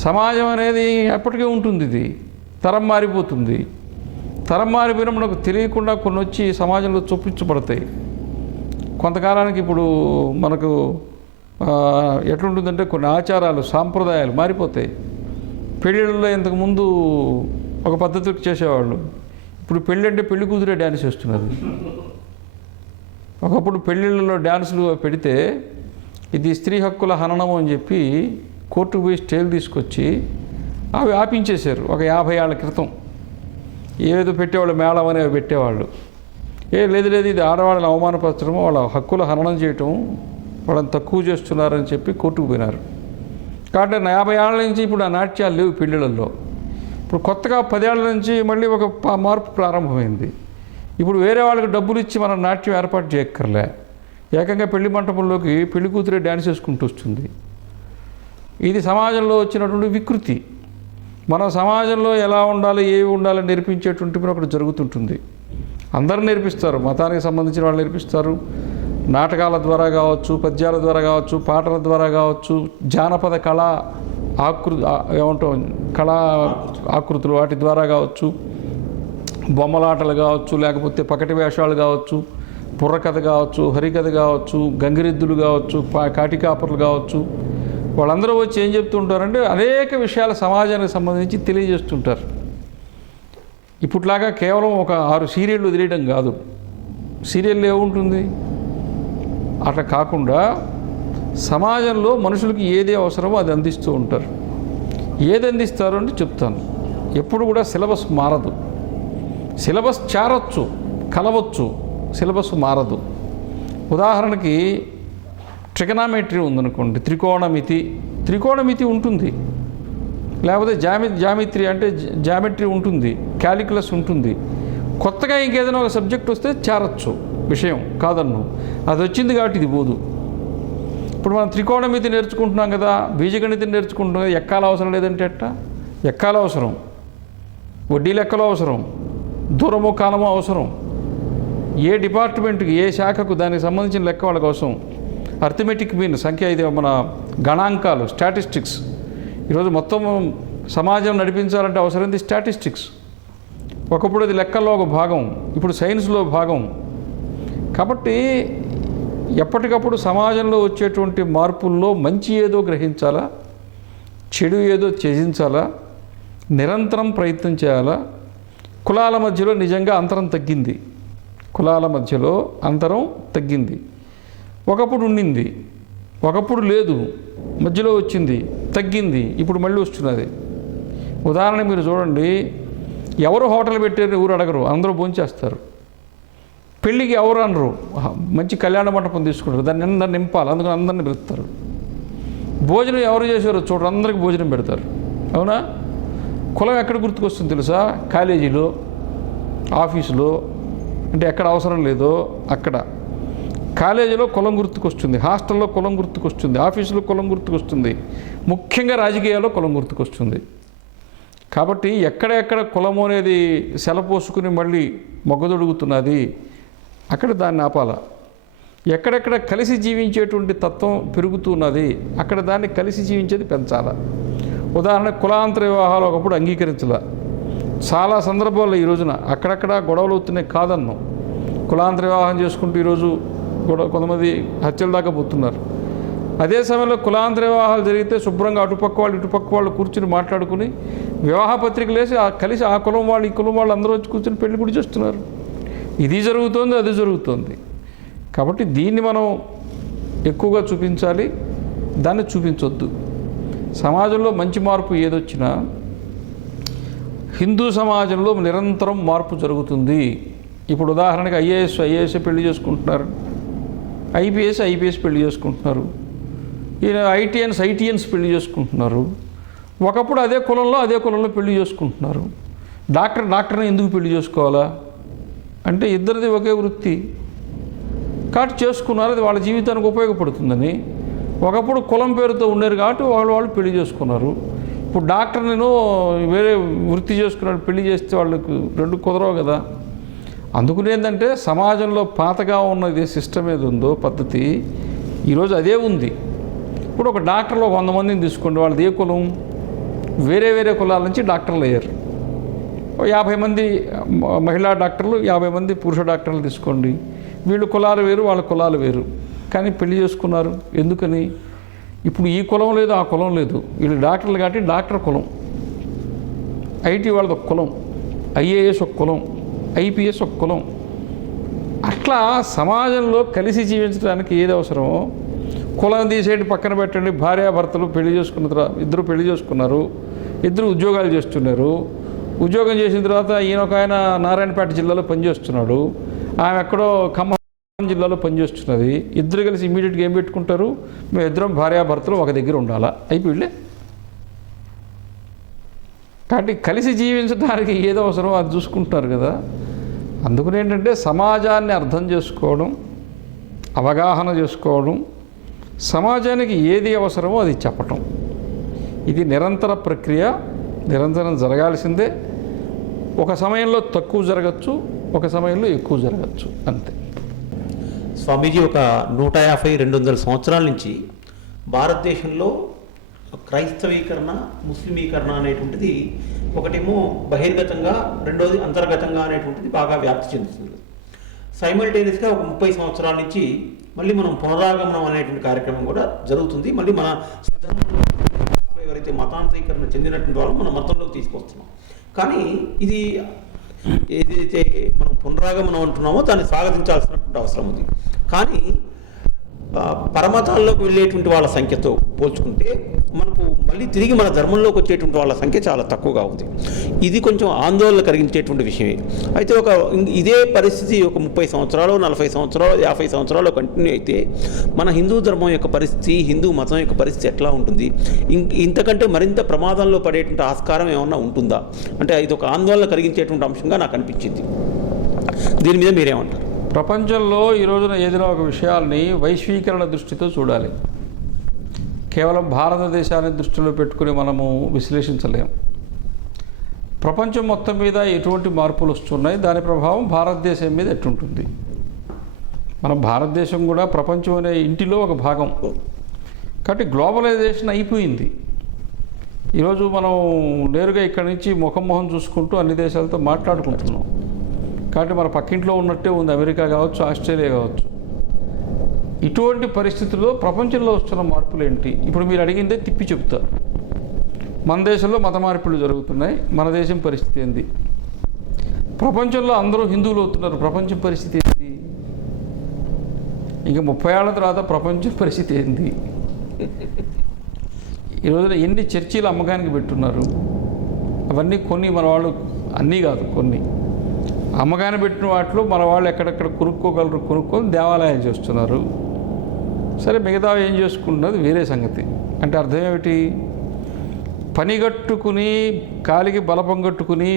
సమాజం అనేది ఎప్పటికీ ఉంటుంది. ఇది తరం మారిపోతుంది. తరం మారిపోయినా మనకు తెలియకుండా కొన్ని వచ్చి సమాజంలో చొప్పించబడతాయి. కొంతకాలానికి ఇప్పుడు మనకు ఎట్లుంటుందంటే కొన్ని ఆచారాలు, సాంప్రదాయాలు మారిపోతాయి. పెళ్ళిళ్ళలో ఇంతకుముందు ఒక పద్ధతికి చేసేవాళ్ళు, ఇప్పుడు పెళ్ళి అంటే పెళ్లి కూతురే డ్యాన్స్ చేస్తున్నారు. ఒకప్పుడు పెళ్ళిళ్ళలో డ్యాన్సులు పెడితే ఇది స్త్రీ హక్కుల హననం అని చెప్పి కోర్టుకు పోయి స్టేలు తీసుకొచ్చి అవి ఆపించేశారు. ఒక 50 ఏళ్ల క్రితం ఏదో పెట్టేవాళ్ళు, మేళం అనేవి పెట్టేవాళ్ళు. లేదు ఇది ఆడవాళ్ళని అవమానపరచడం, వాళ్ళ హక్కుల హననం చేయటం, వాళ్ళని తక్కువ చేస్తున్నారని చెప్పి కోర్టుకు పోయినారు. కాబట్టి 50 ఏళ్ల నుంచి ఇప్పుడు ఆ నాట్యాలు లేవు పెళ్ళిళ్ళల్లో. ఇప్పుడు కొత్తగా 10 ఏళ్ల నుంచి మళ్ళీ ఒక మార్పు ప్రారంభమైంది. ఇప్పుడు వేరే వాళ్ళకి డబ్బులు ఇచ్చి మనం నాట్యం ఏర్పాటు చేయక్కర్లే, ఏకంగా పెళ్లి మంటపంలోకి పెళ్లి కూతురే డ్యాన్స్ చేసుకుంటూ వస్తుంది. ఇది సమాజంలో వచ్చినటువంటి వికృతి. మన సమాజంలో ఎలా ఉండాలి, ఏవి ఉండాలి నేర్పించేటువంటి పని ఒకటి జరుగుతుంటుంది. అందరూ నేర్పిస్తారు, మతానికి సంబంధించిన వాళ్ళు నేర్పిస్తారు. నాటకాల ద్వారా కావచ్చు, పద్యాల ద్వారా కావచ్చు, పాటల ద్వారా కావచ్చు, జానపద కళా కళా ఆకృతులు వాటి ద్వారా కావచ్చు, బొమ్మలాటలు కావచ్చు, లేకపోతే పకటి వేషాలు కావచ్చు, బుర్రకథ కావచ్చు, హరికథ కావచ్చు, గంగిరెద్దులు కావచ్చు, కాటికాపర్లు కావచ్చు, వాళ్ళందరూ వచ్చి ఏం చెప్తుంటారంటే అనేక విషయాల సమాజానికి సంబంధించి తెలియజేస్తుంటారు. ఇప్పట్లాగా కేవలం ఒక 6 సీరియళ్ళు వదిలేయడం కాదు. సీరియల్లో ఏముంటుంది? అట్లా కాకుండా సమాజంలో మనుషులకి ఏది అవసరమో అది అందిస్తూ ఉంటారు. ఏది అందిస్తారు అంటే చెప్తాను. ఎప్పుడు కూడా సిలబస్ మారదు. సిలబస్ చేరొచ్చు, కలవచ్చు, సిలబస్ మారదు. ఉదాహరణకి ట్రిగనామెట్రీ ఉందనుకోండి, త్రికోణమితి ఉంటుంది. లేకపోతే జామిత్రి అంటే జామెట్రీ ఉంటుంది, క్యాలిక్యులస్ ఉంటుంది. కొత్తగా ఇంకేదైనా ఒక సబ్జెక్ట్ వస్తే చేరచ్చు, విషయం కాదన్ను. అది వచ్చింది కాబట్టి ఇది పోదు. ఇప్పుడు మనం త్రికోణమితి నేర్చుకుంటున్నాం కదా, బీజగణితం నేర్చుకుంటున్నాం కదా, ఎక్కాల అవసరం లేదంటే ఎట్టా? ఎక్కాల అవసరం, వడ్డీ లెక్కలు అవసరం, దూరము కాలము అవసరం. ఏ డిపార్ట్మెంట్కి, ఏ శాఖకు దానికి సంబంధించిన లెక్క వాళ్ళ కోసం. అర్థమెటిక్ మీన్ సంఖ్య, ఇది మన గణాంకాలు, స్టాటిస్టిక్స్. ఈరోజు మొత్తం సమాజం నడిపించాలంటే అవసరమైంది స్టాటిస్టిక్స్. ఒకప్పుడు అది లెక్కల్లో ఒక భాగం, ఇప్పుడు సైన్స్లో భాగం. కాబట్టి ఎప్పటికప్పుడు సమాజంలో వచ్చేటువంటి మార్పుల్లో మంచి ఏదో గ్రహించాలా, చెడు ఏదో త్యజించాలా, నిరంతరం ప్రయత్నం చేయాలా. కులాల మధ్యలో నిజంగా అంతరం తగ్గింది. కులాల మధ్యలో అంతరం తగ్గింది. ఒకప్పుడు ఉండింది, ఒకప్పుడు లేదు, మధ్యలో వచ్చింది, తగ్గింది, ఇప్పుడు మళ్ళీ వస్తున్నది. ఉదాహరణ మీరు చూడండి, ఎవరు హోటల్ పెట్టారు ఎవరు అడగరు, అందరూ భోంచేస్తారు. పెళ్ళికి ఎవరు అనరు, మంచి కళ్యాణ మండపం తీసుకుంటారు, దాన్ని అందరు నింపాలి, అందుకని అందరిని పిలుస్తారు. భోజనం ఎవరు చేశారో చూడరు, అందరికి భోజనం పెడతారు. అవునా? కులం ఎక్కడ గుర్తుకొస్తుంది తెలుసా? కాలేజీలో, ఆఫీసులో, అంటే ఎక్కడ అవసరం లేదో అక్కడ. కాలేజీలో కులం గుర్తుకొస్తుంది, హాస్టల్లో కులం గుర్తుకొస్తుంది, ఆఫీసులో కులం గుర్తుకొస్తుంది, ముఖ్యంగా రాజకీయాల్లో కులం గుర్తుకొస్తుంది. కాబట్టి ఎక్కడెక్కడ కులము అనేది సెలపోసుకుని మళ్ళీ మొగ్గదొడుగుతున్నది, అక్కడ దాన్ని ఆపాల. ఎక్కడెక్కడ కలిసి జీవించేటువంటి తత్వం పెరుగుతున్నది, అక్కడ దాన్ని కలిసి జీవించేది పెంచాల. ఉదాహరణ, కులాంతర వివాహాలు ఒకప్పుడు అంగీకరించాల. చాలా సందర్భాల్లో ఈ రోజున అక్కడక్కడ గొడవలు అవుతున్నాయి కాదన్నాం. కులాంతర వివాహం చేసుకుంటూ ఈరోజు కొంతమంది హత్యల దాకా పోతున్నారు. అదే సమయంలో కులాంతర వివాహాలు జరిగితే శుభ్రంగా అటుపక్క వాళ్ళు ఇటుపక్క వాళ్ళు కూర్చుని మాట్లాడుకుని వివాహ పత్రికలు వేసి కలిసి ఆ కులం వాళ్ళు ఈ కులం వాళ్ళు అందరూ వచ్చి కూర్చొని పెళ్లి కూడా చేస్తున్నారు. ఇది జరుగుతోంది, అది జరుగుతోంది. కాబట్టి దీన్ని మనం ఎక్కువగా చూపించాలి, దాన్ని చూపించొద్దు. సమాజంలో మంచి మార్పు ఏదొచ్చినా హిందూ సమాజంలో నిరంతరం మార్పు జరుగుతుంది. ఇప్పుడు ఉదాహరణకి ఐఏఎస్ పెళ్లి చేసుకుంటున్నారు, ఐపీఎస్ పెళ్లి చేసుకుంటున్నారు, ఐటీఎన్స్ పెళ్లి చేసుకుంటున్నారు. ఒకప్పుడు అదే కులంలో పెళ్లి చేసుకుంటున్నారు. డాక్టర్ని ఎందుకు పెళ్లి చేసుకోవాలా అంటే ఇద్దరిది ఒకే వృత్తి కాబట్టి చేసుకున్నారు, అది వాళ్ళ జీవితానికి ఉపయోగపడుతుందని. ఒకప్పుడు కులం పేరుతో ఉండేరు కాబట్టి వాళ్ళు పెళ్లి చేసుకున్నారు. ఇప్పుడు డాక్టర్ని వేరే వృత్తి చేసుకున్నాడు పెళ్లి చేస్తే వాళ్ళకు రెండు కుదరవు కదా. అందుకని ఏంటంటే సమాజంలో పాతగా ఉన్నది సిస్టమ్ ఏది ఉందో పద్ధతి ఈరోజు అదే ఉంది. ఇప్పుడు ఒక డాక్టర్లో 100 మందిని తీసుకోండి, వాళ్ళది ఏ కులం? వేరే కులాల నుంచి డాక్టర్లు అయ్యారు. 50 మంది మహిళా డాక్టర్లు, 50 మంది పురుష డాక్టర్లు తీసుకోండి. వీళ్ళు కులాలు వేరు, వాళ్ళ కులాలు వేరు, కానీ పెళ్లి చేసుకున్నారు. ఎందుకని? ఇప్పుడు ఈ కులం లేదు, ఆ కులం లేదు, వీళ్ళు డాక్టర్లు కాబట్టి డాక్టర్ కులం, ఐటీ వాళ్ళది ఒక కులం, ఐఏఎస్ ఒక కులం, ఐపీఎస్ ఒక కులం. అట్లా సమాజంలో కలిసి జీవించడానికి ఏది అవసరమో కులం తీసేటి పక్కన పెట్టండి. భార్యాభర్తలు పెళ్లి చేసుకున్న తర్వాత ఇద్దరు పెళ్లి చేసుకున్నారు, ఇద్దరు ఉద్యోగాలు చేస్తున్నారు. ఉద్యోగం చేసిన తర్వాత ఈయన ఒక ఆయన నారాయణపేట జిల్లాలో పనిచేస్తున్నాడు, ఆమె ఎక్కడో ఖమ్మం జిల్లాలో పనిచేస్తున్నది. ఇద్దరు కలిసి ఇమీడియట్గా ఏం పెట్టుకుంటారు? మేము ఇద్దరం భార్యాభర్తలు ఒక దగ్గర ఉండాలా, అయిపోయిలే. కాబట్టి కలిసి జీవించడానికి ఏదో అవసరమో అది చూసుకుంటున్నారు కదా. అందుకని ఏంటంటే సమాజాన్ని అర్థం చేసుకోవడం, అవగాహన చేసుకోవడం, సమాజానికి ఏది అవసరమో అది చెప్పటం, ఇది నిరంతర ప్రక్రియ, నిరంతరం జరగాల్సిందే. ఒక సమయంలో తక్కువ జరగచ్చు, ఒక సమయంలో ఎక్కువ జరగచ్చు, అంతే. స్వామీజీ ఒక 150-200 సంవత్సరాల నుంచి భారతదేశంలో క్రైస్తవీకరణ, ముస్లిమీకరణ అనేటువంటిది ఒకటేమో బహిర్గతంగా, రెండోది అంతర్గతంగా అనేటువంటిది బాగా వ్యాప్తి చెందుతుంది. సైమల్టేనియస్గా ఒక 30 సంవత్సరాల నుంచి మళ్ళీ మనం పునరాగమనం అనేటువంటి కార్యక్రమం కూడా జరుగుతుంది. మళ్ళీ మన ఎవరైతే మతాంతరీకరణ చెందినటువంటి వాళ్ళు మన మతంలోకి తీసుకొస్తున్నాం. కానీ ఇది ఏదైతే మనం పునరాగమనం అంటున్నామో దాన్ని స్వాగతించాల్సినటువంటి అవసరం ఉంది. కానీ పరమతాల్లోకి వెళ్ళేటువంటి వాళ్ళ సంఖ్యతో పోల్చుకుంటే మనకు మళ్ళీ తిరిగి మన ధర్మంలోకి వచ్చేటువంటి వాళ్ళ సంఖ్య చాలా తక్కువగా ఉంది. ఇది కొంచెం ఆందోళన కలిగించేటువంటి విషయమే. అయితే ఇదే పరిస్థితి ఒక 30 సంవత్సరాలు, 40 సంవత్సరాలు, 50 సంవత్సరాలు కంటిన్యూ అయితే మన హిందూ ధర్మం యొక్క పరిస్థితి, హిందూ మతం యొక్క పరిస్థితి ఎట్లా ఉంటుంది? ఇంతకంటే మరింత ప్రమాదంలో పడేటువంటి ఆస్కారం ఏమన్నా ఉంటుందా అంటే ఇది ఒక ఆందోళన కలిగించేటువంటి అంశంగా నాకు అనిపించింది. దీని మీద మీరేమంటారు? ప్రపంచంలో ఈ రోజున ఏదైనా ఒక విషయాల్ని వైశ్వీకరణ దృష్టితో చూడాలి. కేవలం భారతదేశాన్ని దృష్టిలో పెట్టుకుని మనము విశ్లేషించలేం. ప్రపంచం మొత్తం మీద ఎటువంటి మార్పులు వస్తున్నాయి, దాని ప్రభావం భారతదేశం మీద ఎట్టుంటుంది? మన భారతదేశం కూడా ప్రపంచం అనే ఇంటిలో ఒక భాగం కాబట్టి గ్లోబలైజేషన్ అయిపోయింది. ఈరోజు మనం నేరుగా ఇక్కడి నుంచి ముఖం చూసుకుంటూ అన్ని దేశాలతో మాట్లాడుకుంటున్నాం. కాబట్టి మన పక్కింట్లో ఉన్నట్టే ఉంది అమెరికా కావచ్చు, ఆస్ట్రేలియా కావచ్చు. ఇటువంటి పరిస్థితుల్లో ప్రపంచంలో వస్తున్న మార్పులు ఏంటి? ఇప్పుడు మీరు అడిగిందే తిప్పి చెప్తారు. మన దేశంలో మత మార్పులు జరుగుతున్నాయి, మన దేశం పరిస్థితి ఏంది? ప్రపంచంలో అందరూ హిందువులు అవుతున్నారు, ప్రపంచం పరిస్థితి ఏంటి? ఇంకా 30 ఏళ్ల తర్వాత ప్రపంచం పరిస్థితి ఏంది? ఈ రోజున ఎన్ని చర్చీలు అమ్మకానికి పెట్టున్నారు? అవన్నీ కొన్ని మన వాళ్ళు, అన్నీ కాదు కొన్ని అమ్మకాన్ని పెట్టిన వాటిలో మన వాళ్ళు ఎక్కడెక్కడ కొనుక్కోగలరు కొనుక్కొని దేవాలయాలు చేస్తున్నారు. సరే, మిగతా ఏం చేసుకుంటున్నది వేరే సంగతి. అంటే అర్థం ఏమిటి? పనిగట్టుకుని కాలికి బలపం కట్టుకుని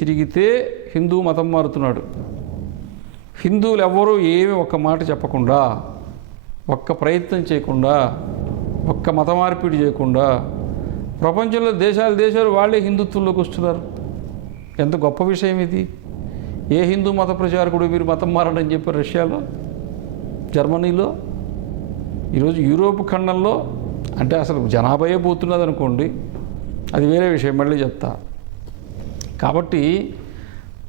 తిరిగితే హిందూ మతం మారుతున్నాడు. హిందువులు ఎవ్వరూ ఏమి ఒక్క మాట చెప్పకుండా, ఒక్క ప్రయత్నం చేయకుండా, ఒక్క మత మార్పిడి చేయకుండా ప్రపంచంలో దేశాలు వాళ్ళే హిందుత్వంలోకి వస్తున్నారు. ఎంత గొప్ప విషయం ఇది! ఏ హిందూ మత ప్రచారకుడు మీరు మతం మారండి అని చెప్పారు? రష్యాలో, జర్మనీలో, ఈరోజు యూరోప్ ఖండంలో. అంటే అసలు జనాభాయే పోతున్నది అనుకోండి, అది వేరే విషయం, మళ్ళీ చెప్తా. కాబట్టి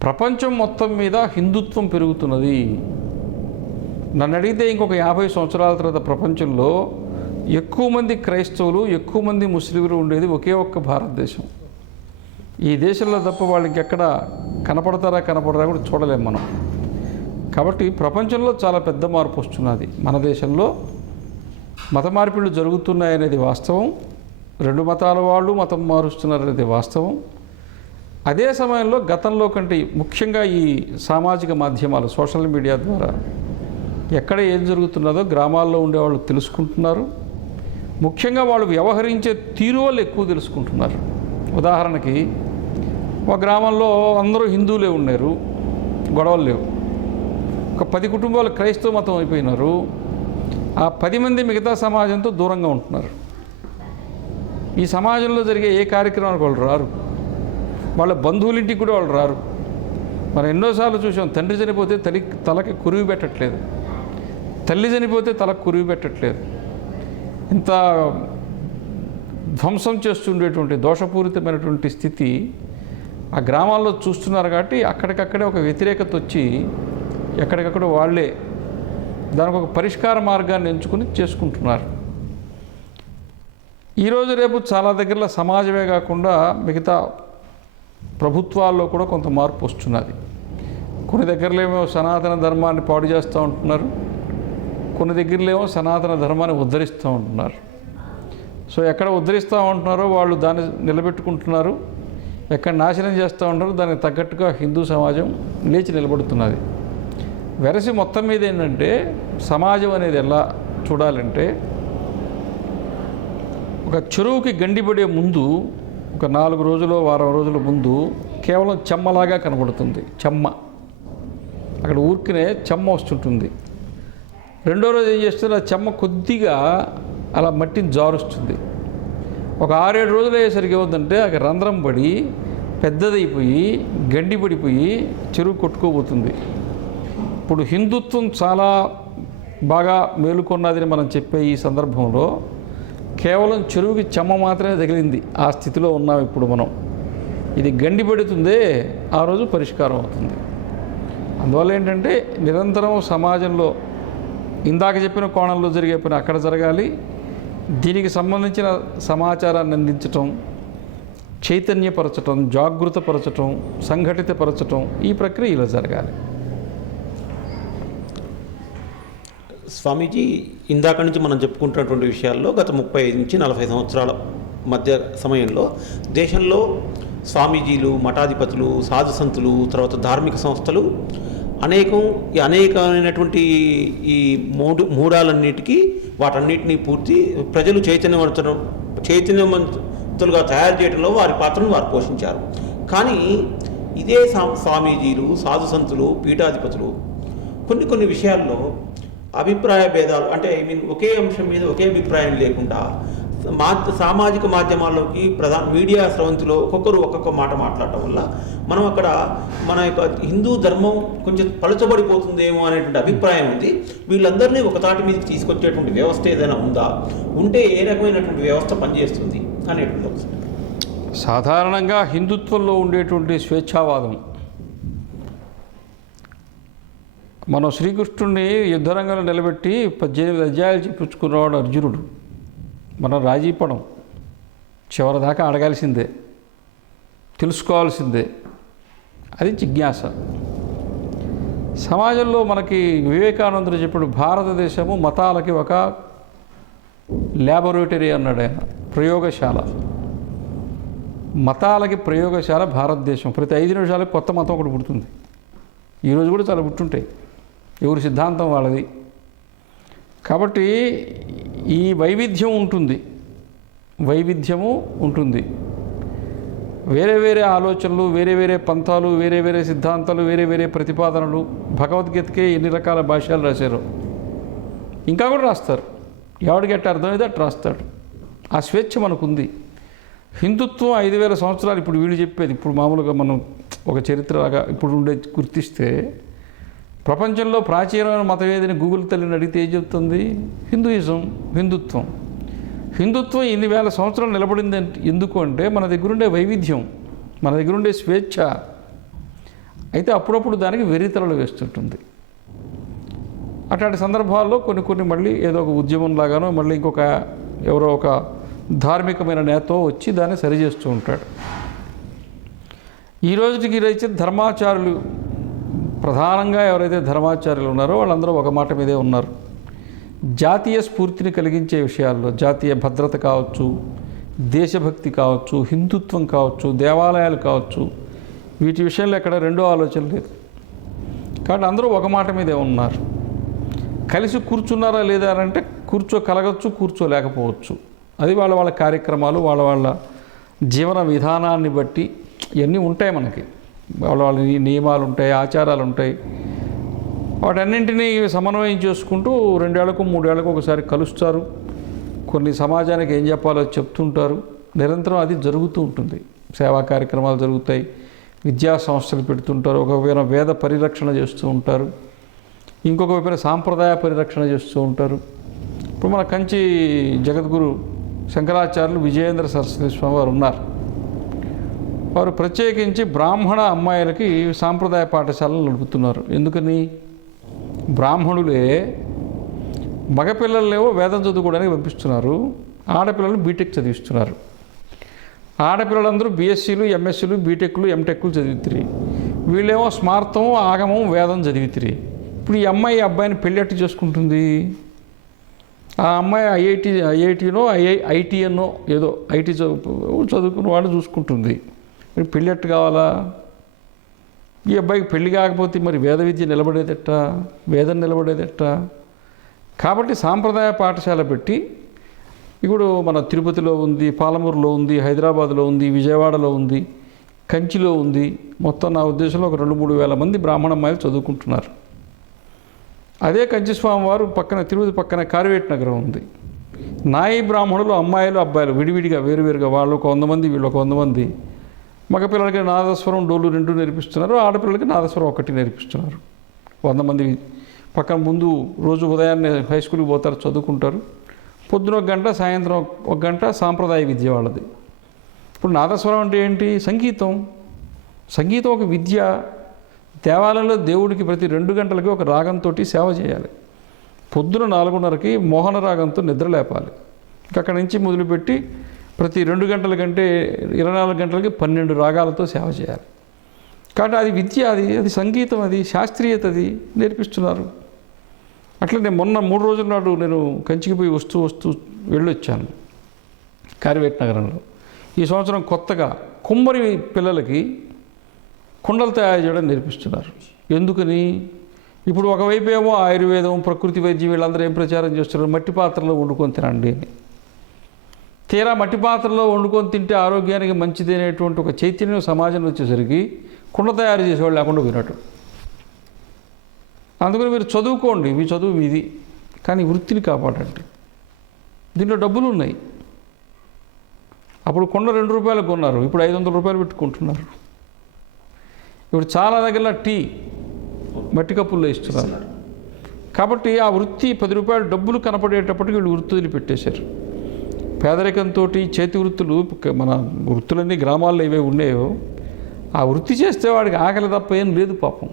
ప్రపంచం మొత్తం మీద హిందుత్వం పెరుగుతున్నది. నన్ను అడిగితే ఇంకొక 50 సంవత్సరాల తర్వాత ప్రపంచంలో ఎక్కువ మంది క్రైస్తవులు, ఎక్కువ మంది ముస్లింలు ఉండేది ఒకే ఒక్క భారతదేశం. ఈ దేశంలో తప్ప వాళ్ళకి ఎక్కడ కనపడరా కూడా చూడలేం మనం. కాబట్టి ప్రపంచంలో చాలా పెద్ద మార్పు వస్తున్నది. మన దేశంలో మత మార్పిళ్ళు జరుగుతున్నాయనేది వాస్తవం. 2 మతాల వాళ్ళు మతం మారుస్తున్నారనేది వాస్తవం. అదే సమయంలో గతంలో కంటే ముఖ్యంగా ఈ సామాజిక మాధ్యమాలు, సోషల్ మీడియా ద్వారా ఎక్కడ ఏం జరుగుతున్నదో గ్రామాల్లో ఉండేవాళ్ళు తెలుసుకుంటున్నారు. ముఖ్యంగా వాళ్ళు వ్యవహరించే తీరు వాళ్ళు ఎక్కువ తెలుసుకుంటున్నారు. ఉదాహరణకి, ఒక గ్రామంలో అందరూ హిందువులే ఉన్నారు, గొడవలు లేవు. ఒక 10 కుటుంబాలు క్రైస్తవ మతం అయిపోయినారు. ఆ 10 మంది మిగతా సమాజంతో దూరంగా ఉంటున్నారు. ఈ సమాజంలో జరిగే ఏ కార్యక్రమానికి వాళ్ళు రారు, వాళ్ళ బంధువులింటికి కూడా వాళ్ళు రారు. మనం ఎన్నోసార్లు చూసాం, తండ్రి చనిపోతే తలకి కురివి పెట్టట్లేదు, తల్లి చనిపోతే తలకు కురివి పెట్టట్లేదు. ఇంత ధ్వంసం చేస్తుండేటువంటి దోషపూరితమైనటువంటి స్థితి ఆ గ్రామాల్లో చూస్తున్నారు. కాబట్టి అక్కడికక్కడే ఒక వ్యతిరేకత వచ్చి ఎక్కడికక్కడ వాళ్ళే దానికి ఒక పరిష్కార మార్గాన్ని ఎంచుకుని చేసుకుంటున్నారు. ఈరోజు రేపు చాలా దగ్గరలో సమాజమే కాకుండా మిగతా ప్రభుత్వాల్లో కూడా కొంత మార్పు వస్తున్నది. కొన్ని దగ్గరలో ఏమో సనాతన ధర్మాన్ని పాడు చేస్తూ ఉంటున్నారు, కొన్ని దగ్గరలో ఏమో సనాతన ధర్మాన్ని ఉద్ధరిస్తూ ఉంటున్నారు. సో ఎక్కడ ఉద్ధరిస్తూ ఉంటున్నారో వాళ్ళు దాన్ని నిలబెట్టుకుంటున్నారు, ఎక్కడ నాశనం చేస్తూ ఉంటారో దానికి తగ్గట్టుగా హిందూ సమాజం లేచి నిలబడుతున్నది. వెరసి మొత్తం మీద ఏంటంటే సమాజం అనేది ఎలా చూడాలంటే, ఒక చెరువుకి గండిపడే ముందు ఒక 4 రోజులు వారం రోజుల ముందు కేవలం చెమ్మలాగా కనబడుతుంది. చెమ్మ అక్కడ ఊరికినే చెమ్మ వస్తుంటుంది. రెండో రోజు ఏం చేస్తుంది, ఆ చెమ్మ కొద్దిగా అలా మట్టిని జారుస్తుంది. ఒక 6-7 రోజులు అయ్యేసరికి ఏమవుతుందంటే అక్కడ రంధ్రం పడి పెద్దదైపోయి గండి పడిపోయి చెరువు కొట్టుకోబోతుంది. ఇప్పుడు హిందుత్వం చాలా బాగా మేలుకొన్నదని మనం చెప్పే ఈ సందర్భంలో కేవలం చెరువుకి చెమ్మ మాత్రమే తగిలింది. ఆ స్థితిలో ఉన్నాం ఇప్పుడు మనం. ఇది గండి పడుతుందే ఆ రోజు పరిష్కారం అవుతుంది. అందువల్ల ఏంటంటే నిరంతరం సమాజంలో ఇందాక చెప్పిన కోణంలో జరిగే పని అక్కడ జరగాలి. దీనికి సంబంధించిన సమాచారాన్ని అందించటం, చైతన్యపరచటం, జాగృతపరచటం, సంఘటితపరచటం, ఈ ప్రక్రియ ఇలా జరగాలి. స్వామీజీ, ఇందాక నుంచి మనం చెప్పుకుంటున్నటువంటి విషయాల్లో గత 35 నుంచి 40 సంవత్సరాల మధ్య సమయంలో దేశంలో స్వామీజీలు, మఠాధిపతులు, సాధు సంతులు, తర్వాత ధార్మిక సంస్థలు అనేకమైనటువంటి ఈ మూడాలన్నిటికీ వాటన్నిటినీ పూర్తి ప్రజలు చైతన్యవంతులుగా తయారు చేయడంలో వారి పాత్రను వారు పోషించారు. కానీ ఇదే స్వామీజీలు, సాధు సంతులు, పీఠాధిపతులు కొన్ని విషయాల్లో అభిప్రాయ భేదాలు, అంటే ఒకే అంశం మీద ఒకే అభిప్రాయం లేకుండా సామాజిక మాధ్యమాల్లోకి మీడియా స్రవంతిలో ఒక్కొక్క మాట మాట్లాడటం వల్ల మనం అక్కడ మన యొక్క హిందూ ధర్మం కొంచెం పలచబడిపోతుందేమో అనేటువంటి అభిప్రాయం ఉంది. వీళ్ళందరినీ ఒక తాటి మీదకి తీసుకొచ్చేటువంటి వ్యవస్థ ఏదైనా ఉందా, ఉంటే ఏ రకమైనటువంటి వ్యవస్థ పనిచేస్తుంది అనేటువంటి సాధారణంగా హిందుత్వంలో ఉండేటువంటి స్వేచ్ఛావాదం, మనం శ్రీకృష్ణుడిని యుద్ధరంగంలో నిలబెట్టి 18 అధ్యాయాలు చెప్పించుకున్నవాడు అర్జునుడు. మనం రాజీ పడం, చివరిదాకా అడగాల్సిందే, తెలుసుకోవాల్సిందే. అది జిజ్ఞాస. సమాజంలో మనకి వివేకానందుడు చెప్పాడు, భారతదేశము మతాలకి ఒక ల్యాబొరేటరీ అన్నాడు ఆయన, ప్రయోగశాల. మతాలకి ప్రయోగశాల భారతదేశం. ప్రతి 5 నిమిషాలకు కొత్త మతం ఒకటి పుడుతుంది. ఈరోజు కూడా చాలా పుట్టుంటాయి, ఎవరి సిద్ధాంతం వాళ్ళది. కాబట్టి ఈ వైవిధ్యం ఉంటుంది. వేరే వేరే ఆలోచనలు, వేరే వేరే పంథాలు, వేరే వేరే సిద్ధాంతాలు, వేరే వేరే ప్రతిపాదనలు. భగవద్గీతకే ఎన్ని రకాల భాష్యాలు రాశారు, ఇంకా కూడా రాస్తారు. ఎవడికి ఎట్ట అర్థమైతే అట్లా రాస్తాడు. ఆ స్వేచ్ఛ మనకుంది. హిందుత్వం 5000 సంవత్సరాలు, ఇప్పుడు వీళ్ళు చెప్పేది, ఇప్పుడు మామూలుగా మనం ఒక చరిత్రలాగా ఇప్పుడు ఉండే గుర్తిస్తే, ప్రపంచంలో ప్రాచీనమైన మతం ఏదని గూగుల్ తల్లిని అడిగితే ఏం చెప్తుంది? హిందుత్వం. ఇన్ని వేల సంవత్సరాలు నిలబడింది ఎందుకు అంటే మన దగ్గర ఉండే వైవిధ్యం, మన దగ్గర ఉండే స్వేచ్ఛ. అయితే అప్పుడప్పుడు దానికి వెర్రితలలు వేస్తుంటుంది. అట్లాంటి సందర్భాల్లో కొన్ని మళ్ళీ ఏదో ఒక ఉద్యమం లాగానో మళ్ళీ ఎవరో ఒక ధార్మికమైన నేతో వచ్చి దాన్ని సరిచేస్తూ ఉంటాడు. ఈ రోజుకి అయితే ధర్మాచారులు, ప్రధానంగా ఎవరైతే ధర్మాచార్యులు ఉన్నారో వాళ్ళందరూ ఒక మాట మీదే ఉన్నారు. జాతీయ స్ఫూర్తిని కలిగించే విషయాల్లో, జాతీయ భద్రత కావచ్చు, దేశభక్తి కావచ్చు, హిందుత్వం కావచ్చు, దేవాలయాలు కావచ్చు, వీటి విషయంలో ఎక్కడ రెండో ఆలోచన లేదు. కాబట్టి అందరూ ఒక మాట మీదే ఉన్నారు. కలిసి కూర్చున్నారా లేదా అంటే కూర్చోగలగచ్చు, కూర్చోలేకపోవచ్చు. అది వాళ్ళ కార్యక్రమాలు, వాళ్ళ జీవన విధానాన్ని బట్టి ఇవన్నీ ఉంటాయి. మనకి వాళ్ళ నియమాలు ఉంటాయి, ఆచారాలు ఉంటాయి. వాటన్నింటినీ సమన్వయం చేసుకుంటూ 2 ఏళ్లకు 3 ఏళ్లకు ఒకసారి కలుస్తారు. కొన్ని సమాజానికి ఏం చెప్పాలో చెప్తుంటారు. నిరంతరం అది జరుగుతూ ఉంటుంది. సేవా కార్యక్రమాలు జరుగుతాయి, విద్యా సంస్థలు పెడుతుంటారు. ఒక వైపున వేద పరిరక్షణ చేస్తూ ఉంటారు, ఇంకొక వైపున సాంప్రదాయ పరిరక్షణ చేస్తూ ఉంటారు. ఇప్పుడు మన కంచి జగద్గురు శంకరాచార్యులు విజయేంద్ర సరస్వతి స్వామి వారు ఉన్నారు. వారు ప్రత్యేకించి బ్రాహ్మణ అమ్మాయిలకి సాంప్రదాయ పాఠశాలలు నడుపుతున్నారు. ఎందుకని? బ్రాహ్మణులే మగపిల్లలేవో వేదం చదువుకోవడానికి పంపిస్తున్నారు, ఆడపిల్లలను బీటెక్ చదివిస్తున్నారు. ఆడపిల్లలందరూ బీఎస్సీలు, ఎంఎస్సీలు, బీటెక్లు, ఎంటెక్లు చదివితిరి. వీళ్ళేమో స్మార్థం, ఆగమం, వేదం చదివితిరి. ఇప్పుడు ఈ అమ్మాయి అబ్బాయిని పెళ్ళెట్టు చేసుకుంటుంది? ఆ అమ్మాయి ఐఐటీనో ఐటీఎన్నో ఏదో ఐటీ చదువుకున్న వాడు చూసుకుంటుంది. మరి పెళ్ళెట్టు కావాలా? ఈ అబ్బాయికి పెళ్లి కాకపోతే మరి వేద విద్య నిలబడేదెట్ట, వేదం నిలబడేదెట్ట? కాబట్టి సాంప్రదాయ పాఠశాల పెట్టి, ఇప్పుడు మన తిరుపతిలో ఉంది, పాలమూరులో ఉంది, హైదరాబాద్లో ఉంది, విజయవాడలో ఉంది, కంచిలో ఉంది. మొత్తం నా ఉద్దేశంలో ఒక 2-3 వేల మంది బ్రాహ్మణ అమ్మాయిలు చదువుకుంటున్నారు. అదే కంచి స్వామివారు పక్కన, తిరుపతి పక్కన కార్వేట్ నగరం ఉంది. నాయి బ్రాహ్మణులు అమ్మాయిలు అబ్బాయిలు విడివిడిగా వేరువేరుగా, వాళ్ళు ఒక 100 మంది, వీళ్ళు ఒక 100 మంది. మగపిల్లలకి నాదస్వరం, డోలు 2 నేర్పిస్తున్నారు, ఆడపిల్లలకి నాదస్వరం 1 నేర్పిస్తున్నారు. 100 మంది పక్కన ముందు రోజు ఉదయాన్నే హై స్కూల్కి పోతారు, చదువుకుంటారు. పొద్దున 1 గంట, సాయంత్రం 1 గంట సాంప్రదాయ విద్య వాళ్ళది. ఇప్పుడు నాదస్వరం అంటే ఏంటి? సంగీతం ఒక విద్య. దేవాలయంలో దేవుడికి ప్రతి 2 గంటలకి ఒక రాగంతో సేవ చేయాలి. పొద్దున 4:30కి మోహన రాగంతో నిద్ర లేపాలి. అక్కడి నుంచి మొదలుపెట్టి ప్రతి 2 గంటల కంటే 24 గంటలకి 12 రాగాలతో సేవ చేయాలి. కాబట్టి అది విద్య, అది సంగీతం, అది శాస్త్రీయత, అది నేర్పిస్తున్నారు. అట్లనే మొన్న 3 రోజుల నాడు నేను కంచికి పోయి వస్తూ వెళ్ళొచ్చాను కార్వేట్ నగరంలో. ఈ సంవత్సరం కొత్తగా కుమ్మరి పిల్లలకి కుండలు తయారు చేయడం నేర్పిస్తున్నారు. ఎందుకని? ఇప్పుడు ఒకవైపు ఏమో ఆయుర్వేదం, ప్రకృతి వైద్యం వీళ్ళందరూ ఏం ప్రచారం చేస్తున్నారు, మట్టి పాత్రలో వండుకొని తినండి అని. తీరా మట్టి పాత్రలో వండుకొని తింటే ఆరోగ్యానికి మంచిది అనేటువంటి ఒక చైతన్యం సమాజంలో వచ్చేసరికి కుండ తయారు చేసేవాళ్ళు లేకుండా పోయినట్టు. అందుకని మీరు చదువుకోండి, మీ చదువు మీది, కానీ వృత్తిని కాపాడండి. దీంట్లో డబ్బులు ఉన్నాయి. అప్పుడు కుండ 2 రూపాయలకు కొన్నారు, ఇప్పుడు 500 రూపాయలు పెట్టుకుంటున్నారు. ఇప్పుడు చాలా దగ్గర టీ మట్టి కప్పుల్లో ఇస్తున్నారు. కాబట్టి ఆ వృత్తి 10 రూపాయలు డబ్బులు కనపడేటప్పటికి వీళ్ళు వృత్తులు పెట్టేశారు. పేదరికంతో చేతి వృత్తులు, మన వృత్తులన్నీ గ్రామాల్లో ఏవే ఉన్నాయో ఆ వృత్తి చేస్తే వాడికి ఆకలి తప్ప ఏం లేదు పాపం.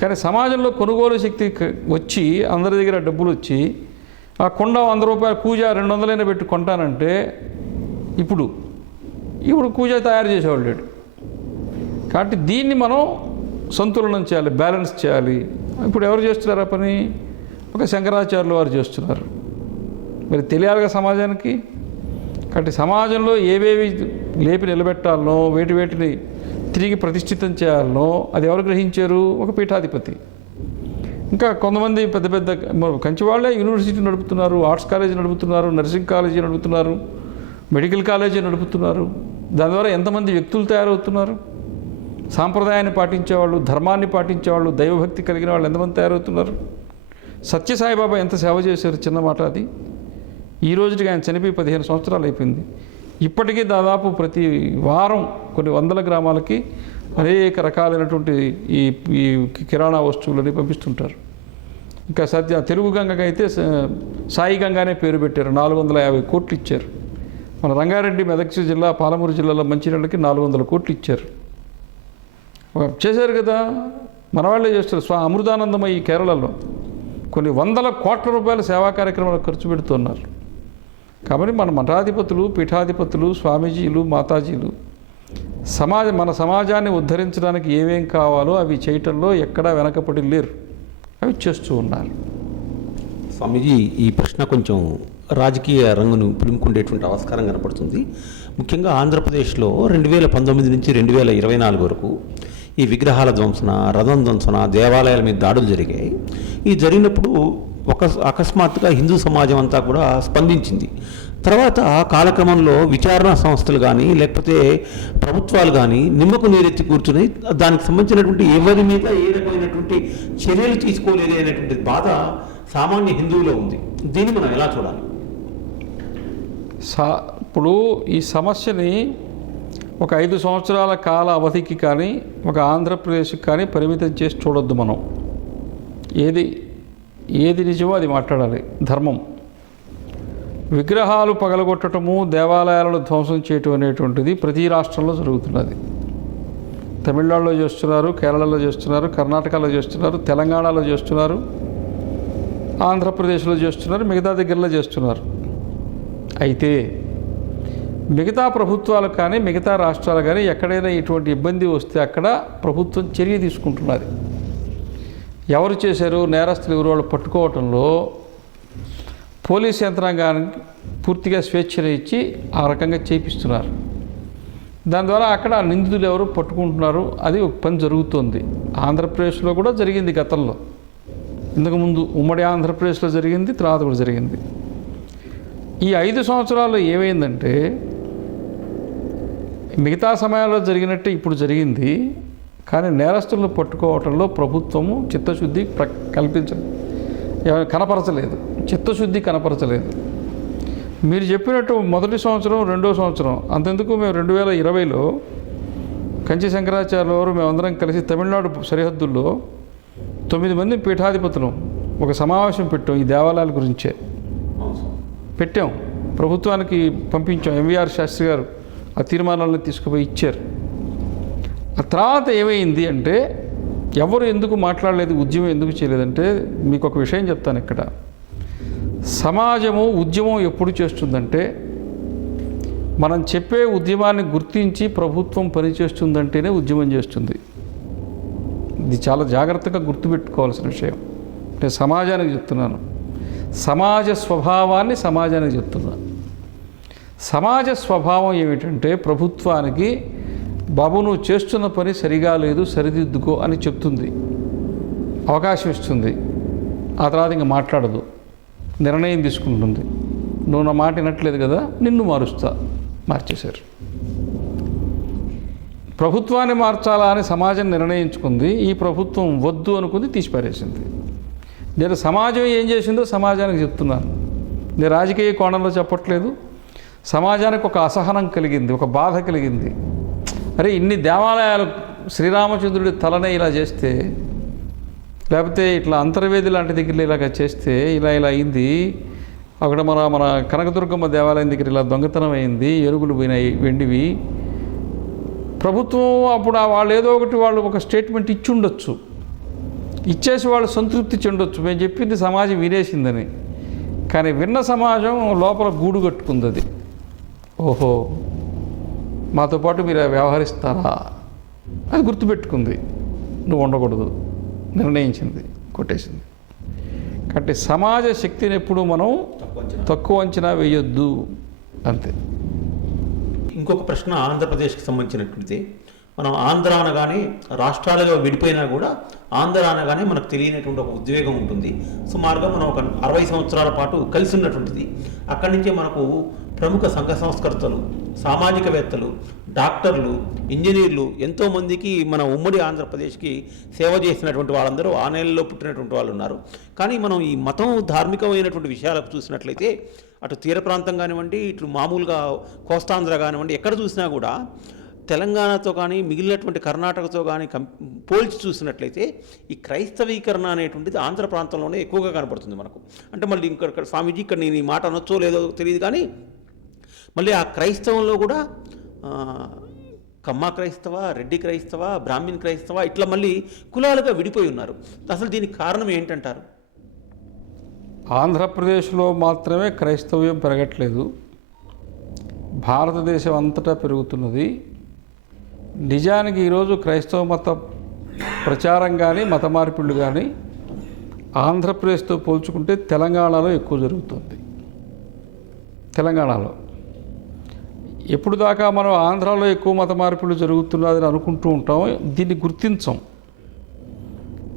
కానీ సమాజంలో కొనుగోలు శక్తి వచ్చి అందరి దగ్గర డబ్బులు వచ్చి ఆ కుండ 100 రూపాయలు కూజ 200 పెట్టి కొంటానంటే ఇప్పుడు కూజ తయారు చేసేవాళ్ళు లేడు. కాబట్టి దీన్ని మనం సంతులనం చేయాలి, బ్యాలెన్స్ చేయాలి. ఇప్పుడు ఎవరు చేస్తున్నారు ఆ పని? ఒక శంకరాచార్యులు వారు చేస్తున్నారు. మరి తెలియాలిగా సమాజానికి. కాబట్టి సమాజంలో ఏవేవి లేపి నిలబెట్టాలనో, వేటిని తిరిగి ప్రతిష్ఠితం చేయాలనో అది ఎవరు గ్రహించారు? ఒక పీఠాధిపతి. ఇంకా కొంతమంది పెద్ద కంచి వాళ్ళే యూనివర్సిటీ నడుపుతున్నారు, ఆర్ట్స్ కాలేజీ నడుపుతున్నారు, నర్సింగ్ కాలేజీ నడుపుతున్నారు, మెడికల్ కాలేజీ నడుపుతున్నారు. దాని ద్వారా ఎంతమంది వ్యక్తులు తయారవుతున్నారు? సాంప్రదాయాన్ని పాటించేవాళ్ళు, ధర్మాన్ని పాటించేవాళ్ళు, దైవభక్తి కలిగిన వాళ్ళు ఎంతమంది తయారవుతున్నారు? సత్యసాయిబాబా ఎంత సేవ చేశారు, చిన్న మాట అది. ఈ రోజుకి ఆయన చనిపోయి 15 సంవత్సరాలు అయిపోయింది. ఇప్పటికీ దాదాపు ప్రతి వారం కొన్ని 100 గ్రామాలకి అనేక రకాలైనటువంటి ఈ కిరాణా వస్తువులని పంపిస్తుంటారు. ఇంకా తెలుగు గంగకి అయితే సాయి గంగానే పేరు పెట్టారు. 450 కోట్లు ఇచ్చారు. మన రంగారెడ్డి, మెదక్ జిల్లా, పాలమూరు జిల్లాలో మంచినీళ్ళకి 400 కోట్లు ఇచ్చారు. చేశారు కదా, మన వాళ్ళే చేస్తారు. అమృతానందమయ్యి కేరళలో కొన్ని 100 కోట్ల రూపాయల సేవా కార్యక్రమాలు ఖర్చు పెడుతున్నారు. కాబట్టి మన మఠాధిపతులు, పీఠాధిపతులు, స్వామీజీలు, మాతాజీలు మన సమాజాన్ని ఉద్ధరించడానికి ఏమేం కావాలో అవి చేయటంలో ఎక్కడా వెనకపడి లేరు, అవి చేస్తూ ఉన్నారు. స్వామీజీ, ఈ ప్రశ్న కొంచెం రాజకీయ రంగును పులుముకుండేటువంటి ఆస్కారం కనపడుతుంది. ముఖ్యంగా ఆంధ్రప్రదేశ్లో 2019 నుంచి 2024 వరకు ఈ విగ్రహాల ధ్వంసన, రథం ధ్వంసన, దేవాలయాల మీద దాడులు జరిగాయి. ఈ జరిగినప్పుడు అకస్మాత్తుగా హిందూ సమాజం అంతా కూడా స్పందించింది. తర్వాత కాలక్రమంలో విచారణ సంస్థలు కానీ లేకపోతే ప్రభుత్వాలు కానీ నిమ్మకు నీరెత్తి కూర్చుని దానికి సంబంధించినటువంటి ఎవరి మీద ఏ రకమైనటువంటి చర్యలు తీసుకోలేదు అనేటువంటి బాధ సామాన్య హిందువులో ఉంది. దీన్ని మనం ఎలా చూడాలి? ఇప్పుడు ఈ సమస్యని ఒక 5 సంవత్సరాల కాల అవధికి కానీ ఒక ఆంధ్రప్రదేశ్కి కానీ పరిమితం చేసి చూడొద్దు మనం. ఏది నిజమో అది మాట్లాడాలి. ధర్మం. విగ్రహాలు పగలగొట్టడము, దేవాలయాలను ధ్వంసం చేయటం అనేటువంటిది ప్రతి రాష్ట్రంలో జరుగుతున్నది. తమిళనాడులో చేస్తున్నారు, కేరళలో చేస్తున్నారు, కర్ణాటకలో చేస్తున్నారు, తెలంగాణలో చేస్తున్నారు, ఆంధ్రప్రదేశ్లో చేస్తున్నారు, మిగతా దగ్గరలో చేస్తున్నారు. అయితే మిగతా ప్రభుత్వాలు కానీ మిగతా రాష్ట్రాలు కానీ ఎక్కడైనా ఇటువంటి ఇబ్బంది వస్తే అక్కడ ప్రభుత్వం చర్య తీసుకుంటున్నది. ఎవరు చేశారు, నేరస్తులు ఎవరు, వాళ్ళు పట్టుకోవటంలో పోలీస్ యంత్రాంగానికి పూర్తిగా స్వేచ్ఛను ఇచ్చి ఆ రకంగా చేపిస్తున్నారు. దాని ద్వారా అక్కడ నిందితులు ఎవరు పట్టుకుంటున్నారు, అది ఒక పని జరుగుతుంది. ఆంధ్రప్రదేశ్లో కూడా జరిగింది గతంలో. ఇంతకుముందు ఉమ్మడి ఆంధ్రప్రదేశ్లో జరిగింది, తర్వాత కూడా జరిగింది. ఈ 5 సంవత్సరాల్లో ఏమైందంటే మిగతా సమయాల్లో జరిగినట్టే ఇప్పుడు జరిగింది. కానీ నేరస్తులను పట్టుకోవటంలో ప్రభుత్వము చిత్తశుద్ధి కనపరచలేదు, చిత్తశుద్ధి కనపరచలేదు. మీరు చెప్పినట్టు మొదటి సంవత్సరం, రెండో సంవత్సరం అంతెందుకు, మేము 2020లో కంచి శంకరాచార్యుల వారు మేమందరం కలిసి తమిళనాడు సరిహద్దుల్లో 9 మంది పీఠాధిపతులు ఒక సమావేశం పెట్టాం. ఈ దేవాలయాల గురించే పెట్టాం, ప్రభుత్వానికి పంపించాం. ఎంవీఆర్ శాస్త్రి గారు ఆ తీర్మానాలను తీసుకుపోయి ఇచ్చారు. ఆ తర్వాత ఏమైంది అంటే ఎవరు ఎందుకు మాట్లాడలేదు, ఉద్యమం ఎందుకు చేయలేదంటే మీకు ఒక విషయం చెప్తాను. ఇక్కడ సమాజము ఉద్యమం ఎప్పుడు చేస్తుందంటే మనం చెప్పే ఉద్యమాన్ని గుర్తించి ప్రభుత్వం పనిచేస్తుందంటేనే ఉద్యమం చేస్తుంది. ఇది చాలా జాగ్రత్తగా గుర్తుపెట్టుకోవాల్సిన విషయం. నేను సమాజానికి చెప్తున్నాను. సమాజ స్వభావాన్ని సమాజానికి చెప్తున్నా. సమాజ స్వభావం ఏమిటంటే ప్రభుత్వానికి బాబు నువ్వు చేస్తున్న పని సరిగా లేదు, సరిదిద్దుకో అని చెప్తుంది, అవకాశం ఇస్తుంది. ఆ తర్వాత ఇంకా మాట్లాడదు, నిర్ణయం తీసుకుంటుంది. నువ్వు నా మాట వినట్లేదు కదా, నిన్ను మారుస్తా. మార్చేశారు. ప్రభుత్వాన్ని మార్చాలా అని సమాజం నిర్ణయించుకుంది. ఈ ప్రభుత్వం వద్దు అనుకుంది, తీసిపారేసింది. నేను సమాజం ఏం చేసిందో సమాజానికి చెప్తున్నాను. నేను రాజకీయ కోణంలో చెప్పట్లేదు. సమాజానికి ఒక అసహనం కలిగింది, ఒక బాధ కలిగింది. అరే ఇన్ని దేవాలయాలు శ్రీరామచంద్రుడి తలనే ఇలా చేస్తే, లేకపోతే ఇట్లా అంతర్వేది లాంటి దగ్గర ఇలాగ చేస్తే ఇలా అయింది. అక్కడ మన కనకదుర్గమ్మ దేవాలయం దగ్గర ఇలా దొంగతనం అయింది, ఏనుగులు పోయినాయి వెండివి. ప్రభుత్వం అప్పుడు వాళ్ళు ఏదో ఒకటి వాళ్ళు ఒక స్టేట్మెంట్ ఇచ్చి ఉండొచ్చు, ఇచ్చేసి వాళ్ళు సంతృప్తి చెందొచ్చు, మేము చెప్పింది సమాజం వినేసిందని. కానీ విన్న సమాజం లోపల గూడు కట్టుకుంది. అది ఓహో మాతో పాటు మీరు వ్యవహరిస్తారా అది గుర్తుపెట్టుకుంది. నువ్వు ఉండకూడదు నిర్ణయించింది, కొట్టేసింది. కాబట్టి సమాజ శక్తిని ఎప్పుడు మనం తక్కువ అంచనా వేయొద్దు, అంతే. ఇంకొక ప్రశ్న ఆంధ్రప్రదేశ్కి సంబంధించినటువంటిది. మనం ఆంధ్ర అనగానే రాష్ట్రాలుగా విడిపోయినా కూడా ఆంధ్ర అనగానే మనకు తెలియనటువంటి ఒక ఉద్వేగం ఉంటుంది. సుమారుగా మనం ఒక 60 సంవత్సరాల పాటు కలిసి ఉన్నటువంటిది. అక్కడి నుంచే మనకు ప్రముఖ సంఘ సంస్కర్తలు, సామాజికవేత్తలు, డాక్టర్లు, ఇంజనీర్లు ఎంతోమందికి మన ఉమ్మడి ఆంధ్రప్రదేశ్కి సేవ చేసినటువంటి వాళ్ళందరూ ఆ నెలలో పుట్టినటువంటి వాళ్ళు ఉన్నారు. కానీ మనం ఈ మతం ధార్మికమైనటువంటి విషయాలకు చూసినట్లయితే అటు తీర ప్రాంతం కానివ్వండి, ఇటు మామూలుగా కోస్తాంధ్ర కానివ్వండి, ఎక్కడ చూసినా కూడా తెలంగాణతో కానీ మిగిలినటువంటి కర్ణాటకతో కానీ పోల్చి చూసినట్లయితే ఈ క్రైస్తవీకరణ అనేటువంటిది ఆంధ్ర ప్రాంతంలోనే ఎక్కువగా కనపడుతుంది మనకు. అంటే మళ్ళీ ఇక్కడ స్వామీజీ ఇక్కడ నేను ఈ మాట అనొచ్చో లేదో తెలియదు, కానీ మళ్ళీ ఆ క్రైస్తవంలో కూడా కమ్మ క్రైస్తవ, రెడ్డి క్రైస్తవ, బ్రాహ్మణ్ క్రైస్తవ ఇట్లా మళ్ళీ కులాలుగా విడిపోయి ఉన్నారు. అసలు దీనికి కారణం ఏంటంటారు? ఆంధ్రప్రదేశ్లో మాత్రమే క్రైస్తవ్యం పెరగట్లేదు, భారతదేశం అంతటా పెరుగుతున్నది. నిజానికి ఈరోజు క్రైస్తవ మత ప్రచారం కానీ మత మార్పిళ్ళు కానీ ఆంధ్రప్రదేశ్తో పోల్చుకుంటే తెలంగాణలో ఎక్కువ జరుగుతుంది. తెలంగాణలో ఎప్పుడు దాకా మనం ఆంధ్రాలో ఎక్కువ మత మార్పిళ్ళు జరుగుతున్నదని అనుకుంటూ ఉంటాం, దీన్ని గుర్తించం.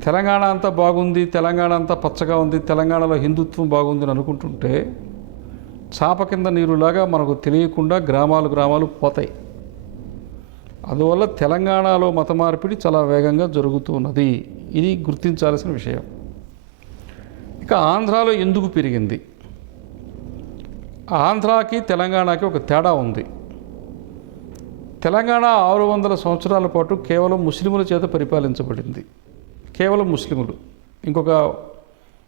తెలంగాణ అంతా బాగుంది, తెలంగాణ అంతా పచ్చగా ఉంది, తెలంగాణలో హిందుత్వం బాగుంది అని అనుకుంటుంటే చాప కింద నీరులాగా మనకు తెలియకుండా గ్రామాలు పోతాయి. అందువల్ల తెలంగాణలో మత మార్పిడి చాలా వేగంగా జరుగుతూ ఉన్నది. ఇది గుర్తించాల్సిన విషయం. ఇక ఆంధ్రాలో ఎందుకు పెరిగింది? ఆంధ్రాకి తెలంగాణకి ఒక తేడా ఉంది. తెలంగాణ 600 సంవత్సరాల పాటు కేవలం ముస్లిముల చేత పరిపాలించబడింది. కేవలం ముస్లిములు, ఇంకొక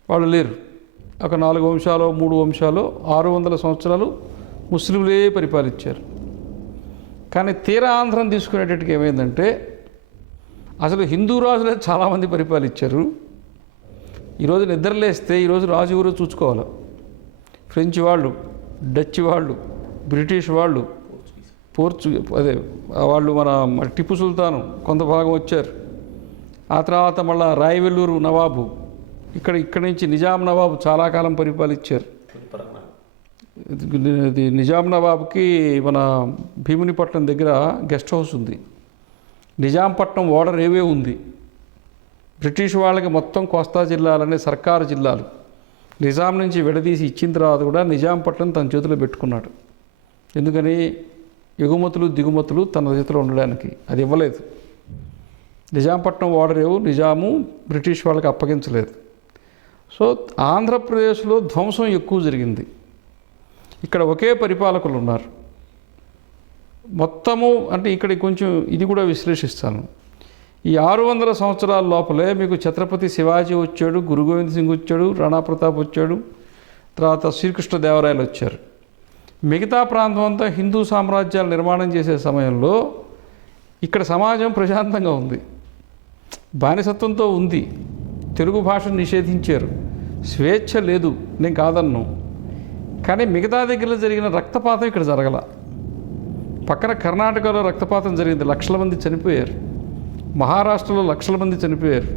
వాళ్ళు లేరు. ఒక 4 వంశాలు 3 వంశాలు 600 సంవత్సరాలు ముస్లింలే పరిపాలించారు. కానీ తీర ఆంధ్రం తీసుకునేటట్టుగా ఏమైందంటే అసలు హిందూ రాజులే చాలామంది పరిపాలించారు. ఈరోజు నిద్రలేస్తే ఈరోజు రాజు ఎవరో చూసుకోవాలి. ఫ్రెంచ్ వాళ్ళు, డచ్ వాళ్ళు, బ్రిటిష్ వాళ్ళు, వాళ్ళు మన టిప్పు సుల్తాను కొంత భాగం వచ్చారు. ఆ తర్వాత మళ్ళా రాయవెల్లూరు నవాబు, ఇక్కడి నుంచి నిజాం నవాబు చాలా కాలం పరిపాలించారు. ఇది నిజాం నవాబుకి మన భీమునిపట్నం దగ్గర గెస్ట్ హౌస్ ఉంది. నిజాంపట్నం ఓడర్ ఏవే ఉంది. బ్రిటిష్ వాళ్ళకి మొత్తం కోస్తా జిల్లాలనే సర్కారు జిల్లాలు నిజాం నుంచి విడదీసి ఇచ్చిన తర్వాత కూడా నిజాంపట్నం తన చేతిలో పెట్టుకున్నాడు. ఎందుకని? ఎగుమతులు దిగుమతులు తన చేతిలో ఉండడానికి. అది ఇవ్వలేదు. నిజాంపట్నం ఓడరేవు నిజాము బ్రిటిష్ వాళ్ళకి అప్పగించలేదు. సో ఆంధ్రప్రదేశ్లో ధ్వంసం ఎక్కువ జరిగింది. ఇక్కడ ఒకే పరిపాలకులు ఉన్నారు మొత్తము. అంటే ఇక్కడ కొంచెం ఇది కూడా విశ్లేషిస్తాను. ఈ 600 సంవత్సరాల లోపలే మీకు ఛత్రపతి శివాజీ వచ్చాడు, గురు గోవింద్ సింగ్ వచ్చాడు, రాణా ప్రతాప్ వచ్చాడు, తర్వాత శ్రీకృష్ణదేవరాయలు వచ్చారు. మిగతా ప్రాంతం అంతా హిందూ సామ్రాజ్యాలు నిర్మాణం చేసే సమయంలో ఇక్కడ సమాజం ప్రశాంతంగా ఉంది, బానిసత్వంతో ఉంది, తెలుగు భాషను నిషేధించారు, స్వేచ్ఛ లేదు, నేను కాదన్ను. కానీ మిగతా దగ్గర జరిగిన రక్తపాతం ఇక్కడ జరగల. పక్కన కర్ణాటకలో రక్తపాతం జరిగింది, లక్షల మంది చనిపోయారు. మహారాష్ట్రలో లక్షల మంది చనిపోయారు.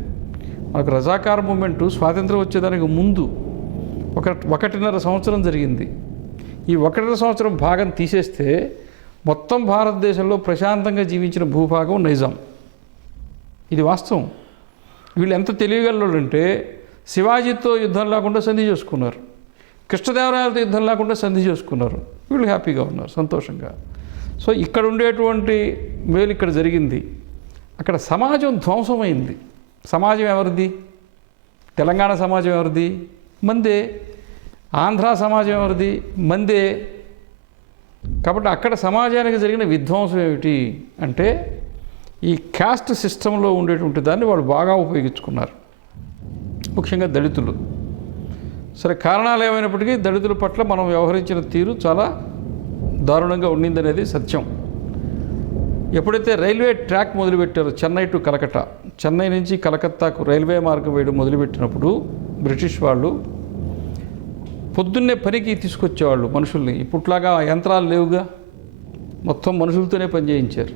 మనకు రజాకార్ మూమెంటు స్వాతంత్రం వచ్చేదానికి ముందు 1.5 సంవత్సరం జరిగింది. ఈ 1.5 సంవత్సరం భాగం తీసేస్తే మొత్తం భారతదేశంలో ప్రశాంతంగా జీవించిన భూభాగం నైజాం. ఇది వాస్తవం. వీళ్ళు ఎంత తెలియగలరంటే శివాజీతో యుద్ధం లేకుండా సంధి చేసుకున్నారు, కృష్ణదేవరాయలతో యుద్ధం లేకుండా సంధి చేసుకున్నారు. వీళ్ళు హ్యాపీగా ఉన్నారు, సంతోషంగా. సో ఇక్కడ ఉండేటువంటి మేలు ఇక్కడ జరిగింది. అక్కడ సమాజం ధ్వంసమైంది. సమాజం ఎవరిది? తెలంగాణ సమాజం ఎవరిది? మందే. ఆంధ్ర సమాజం ఎవరిది? మందే. కాబట్టి అక్కడ సమాజానికి జరిగిన విధ్వంసం ఏమిటి అంటే ఈ క్యాస్ట్ సిస్టంలో ఉండేటువంటి దాన్ని వాళ్ళు బాగా ఉపయోగించుకున్నారు, ముఖ్యంగా దళితులు. సరే, కారణాలు ఏమైనప్పటికీ దళితుల పట్ల మనం వ్యవహరించిన తీరు చాలా దారుణంగా ఉండిందనేది సత్యం. ఎప్పుడైతే రైల్వే ట్రాక్ మొదలుపెట్టారో చెన్నై టు కలకత్తా, చెన్నై నుంచి కలకత్తాకు రైల్వే మార్గం వేయడం మొదలుపెట్టినప్పుడు బ్రిటిష్ వాళ్ళు పొద్దున్నే పనికి తీసుకొచ్చేవాళ్ళు మనుషుల్ని. ఇప్పట్లాగా యంత్రాలు లేవుగా, మొత్తం మనుషులతోనే పని చేయించారు.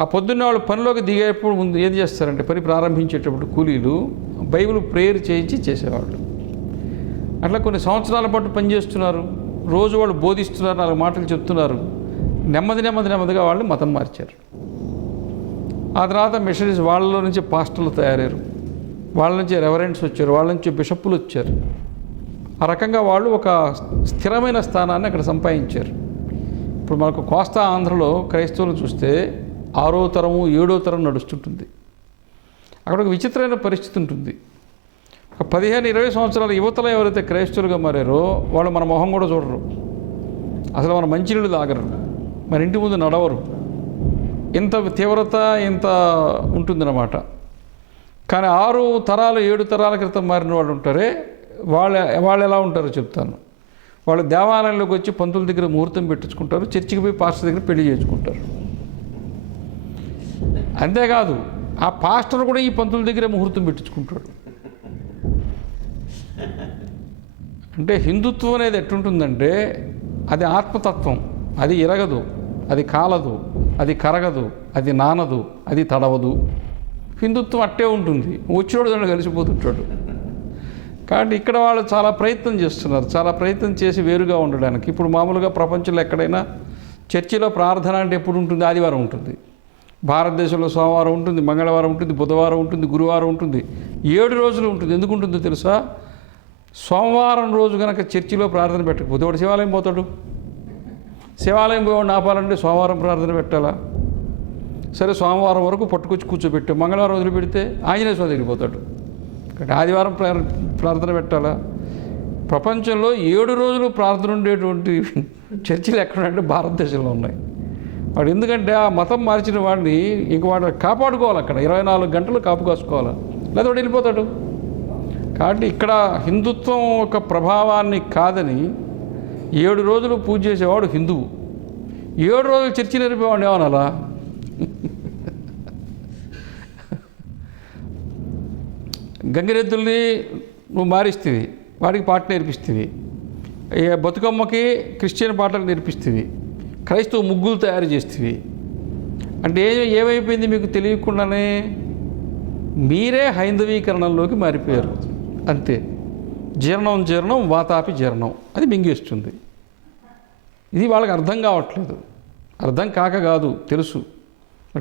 ఆ పొద్దున్నే వాళ్ళు పనిలోకి దిగేప్పుడు ముందు ఏం చేస్తారంటే పని ప్రారంభించేటప్పుడు కూలీలు బైబిల్ ప్రేయర్ చేయించి చేసేవాళ్ళు. అట్లా కొన్ని సంవత్సరాల పాటు పనిచేస్తున్నారు. రోజు వాళ్ళు బోధిస్తున్నారు, 4 మాటలు చెప్తున్నారు. నెమ్మదిగా వాళ్ళు మతం మార్చారు. ఆ తర్వాత మిషనరీస్ వాళ్ళలో నుంచి పాస్టర్లు తయారయ్యారు, వాళ్ళ నుంచి రెవరెంట్స్ వచ్చారు, వాళ్ళ నుంచి బిషప్పులు వచ్చారు. ఆ రకంగా వాళ్ళు ఒక స్థిరమైన స్థానాన్ని అక్కడ సంపాదించారు. ఇప్పుడు మనకు కోస్తా ఆంధ్రలో క్రైస్తవులను చూస్తే 6వ తరము 7వ తరం నడుస్తుంటుంది. అక్కడ ఒక విచిత్రమైన పరిస్థితి ఉంటుంది. ఒక 15-20 సంవత్సరాల యువతలో ఎవరైతే క్రైస్తవులుగా మారారో వాళ్ళు మన మొహం కూడా చూడరు, అసలు మన మంచినీళ్ళు తాగరు, మన ఇంటి ముందు నడవరు. ఇంత తీవ్రత ఇంత ఉంటుందన్నమాట. కానీ 6 తరాలు 7 తరాల క్రితం మారిన వాళ్ళు ఉంటారే, వాళ్ళు ఎలా ఉంటారో చెప్తాను. వాళ్ళు దేవాలయంలోకి వచ్చి పంతుల దగ్గర ముహూర్తం పెట్టించుకుంటారు, చర్చికి పోయి పాస్టర్ దగ్గర పెళ్లి చేసుకుంటారు. అంతేకాదు, ఆ పాస్టర్ కూడా ఈ పంతుల దగ్గర ముహూర్తం పెట్టించుకుంటాడు. అంటే హిందుత్వం అనేది ఎట్టుంటుందంటే అది ఆత్మతత్వం, అది ఇరగదు, అది కాలదు, అది కరగదు, అది నానదు, అది తడవదు. హిందుత్వం అట్టే ఉంటుంది, వచ్చినోడు దాన్ని కలిసిపోతుంటాడు. కాబట్టి ఇక్కడ వాళ్ళు చాలా ప్రయత్నం చేస్తున్నారు, చాలా ప్రయత్నం చేసి వేరుగా ఉండడానికి. ఇప్పుడు మామూలుగా ప్రపంచంలో ఎక్కడైనా చర్చిలో ప్రార్థన అంటే ఎప్పుడు ఉంటుంది? ఆదివారం ఉంటుంది. భారతదేశంలో సోమవారం ఉంటుంది, మంగళవారం ఉంటుంది, బుధవారం ఉంటుంది, గురువారం ఉంటుంది, 7 రోజులు ఉంటుంది. ఎందుకు ఉంటుందో తెలుసా? సోమవారం రోజు కనుక చర్చిలో ప్రార్థన పెట్టకపోతే వాడు శివాలయం పోతాడు. శివాలయం పోయి ఆపాలంటే సోమవారం ప్రార్థన పెట్టాలా? సరే, సోమవారం వరకు పట్టుకొచ్చి కూర్చోబెట్టాం, మంగళవారం వదిలిపెడితే ఆంజనేయ స్వామి దగ్గరికి పోతాడు. కాబట్టి ఆదివారం ప్రార్థన పెట్టాలా? ప్రపంచంలో 7 రోజులు ప్రార్థన ఉండేటువంటి చర్చిలు ఎక్కడంటే భారతదేశంలో ఉన్నాయి. వాడు ఎందుకంటే ఆ మతం మార్చిన వాడిని ఇంక వాడు కాపాడుకోవాలి, అక్కడ 24 గంటలు కాపు కాసుకోవాలి, లేదా వాడు వెళ్ళిపోతాడు. కాబట్టి ఇక్కడ హిందుత్వం యొక్క ప్రభావాన్ని కాదని 7 రోజులు పూజ చేసేవాడు హిందువు, 7 రోజులు చర్చి నేర్పేవాడిని ఏమనాలా? గంగిరెద్దుల్ని నువ్వు మారిస్తేవి, వాడికి పాట నేర్పిస్తేవి, బతుకమ్మకి క్రిస్టియన్ పాటలు నేర్పిస్తేవి, క్రైస్తవ ముగ్గులు తయారు చేస్తేవి. అంటే ఏమైపోయింది మీకు తెలియకుండానే? మీరే హైందవీకరణంలోకి మారిపోయారు, అంతే. జీర్ణం వాతాపి జీర్ణం, అది మింగేస్తుంది. ఇది వాళ్ళకి అర్థం కావట్లేదు. అర్థం కాక కాదు, తెలుసు.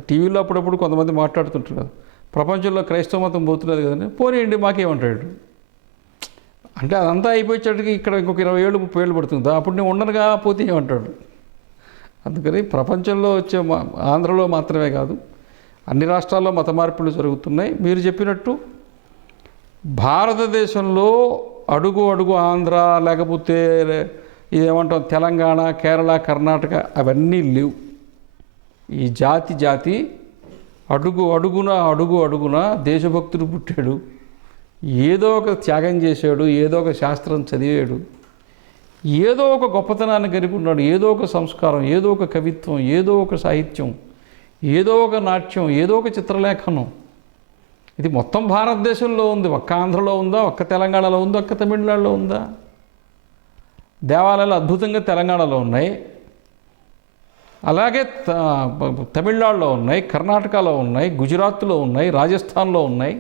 టీవీలో అప్పుడప్పుడు కొంతమంది మాట్లాడుతుంటారు, ప్రపంచంలో క్రైస్తవ మతం పోతున్నది కదండి, పోనీయండి మాకేమంటాడు. అంటే అదంతా అయిపోయేటట్టుకి ఇక్కడ ఇంకొక 20 ఏళ్ళు 30 ఏళ్ళు పడుతుందా? అప్పుడు నేను ఉండనుగా పోతే ఏమంటాడు. అందుకని ప్రపంచంలో వచ్చే ఆంధ్రలో మాత్రమే కాదు, అన్ని రాష్ట్రాల్లో మత మార్పులు జరుగుతున్నాయి. మీరు చెప్పినట్టు భారతదేశంలో అడుగు ఆంధ్ర, లేకపోతే ఇదేమంటాం తెలంగాణ, కేరళ, కర్ణాటక అవన్నీ లేవు. ఈ జాతి అడుగున దేశభక్తుడు పుట్టాడు, ఏదో ఒక త్యాగం చేశాడు, ఏదో ఒక శాస్త్రం చదివాడు, ఏదో ఒక గొప్పతనాన్ని కలిగి ఉన్నాడు, ఏదో ఒక సంస్కారం, ఏదో ఒక కవిత్వం, ఏదో ఒక సాహిత్యం, ఏదో ఒక నాట్యం, ఏదో ఒక చిత్రలేఖనం. ఇది మొత్తం భారతదేశంలో ఉంది. ఒక్క ఆంధ్రలో ఉందా? ఒక్క తెలంగాణలో ఉందా? ఒక్క తమిళనాడులో ఉందా? దేవాలయాలు అద్భుతంగా తెలంగాణలో ఉన్నాయి, అలాగే తమిళనాడులో ఉన్నాయి, కర్ణాటకలో ఉన్నాయి, గుజరాత్లో ఉన్నాయి, రాజస్థాన్లో ఉన్నాయి.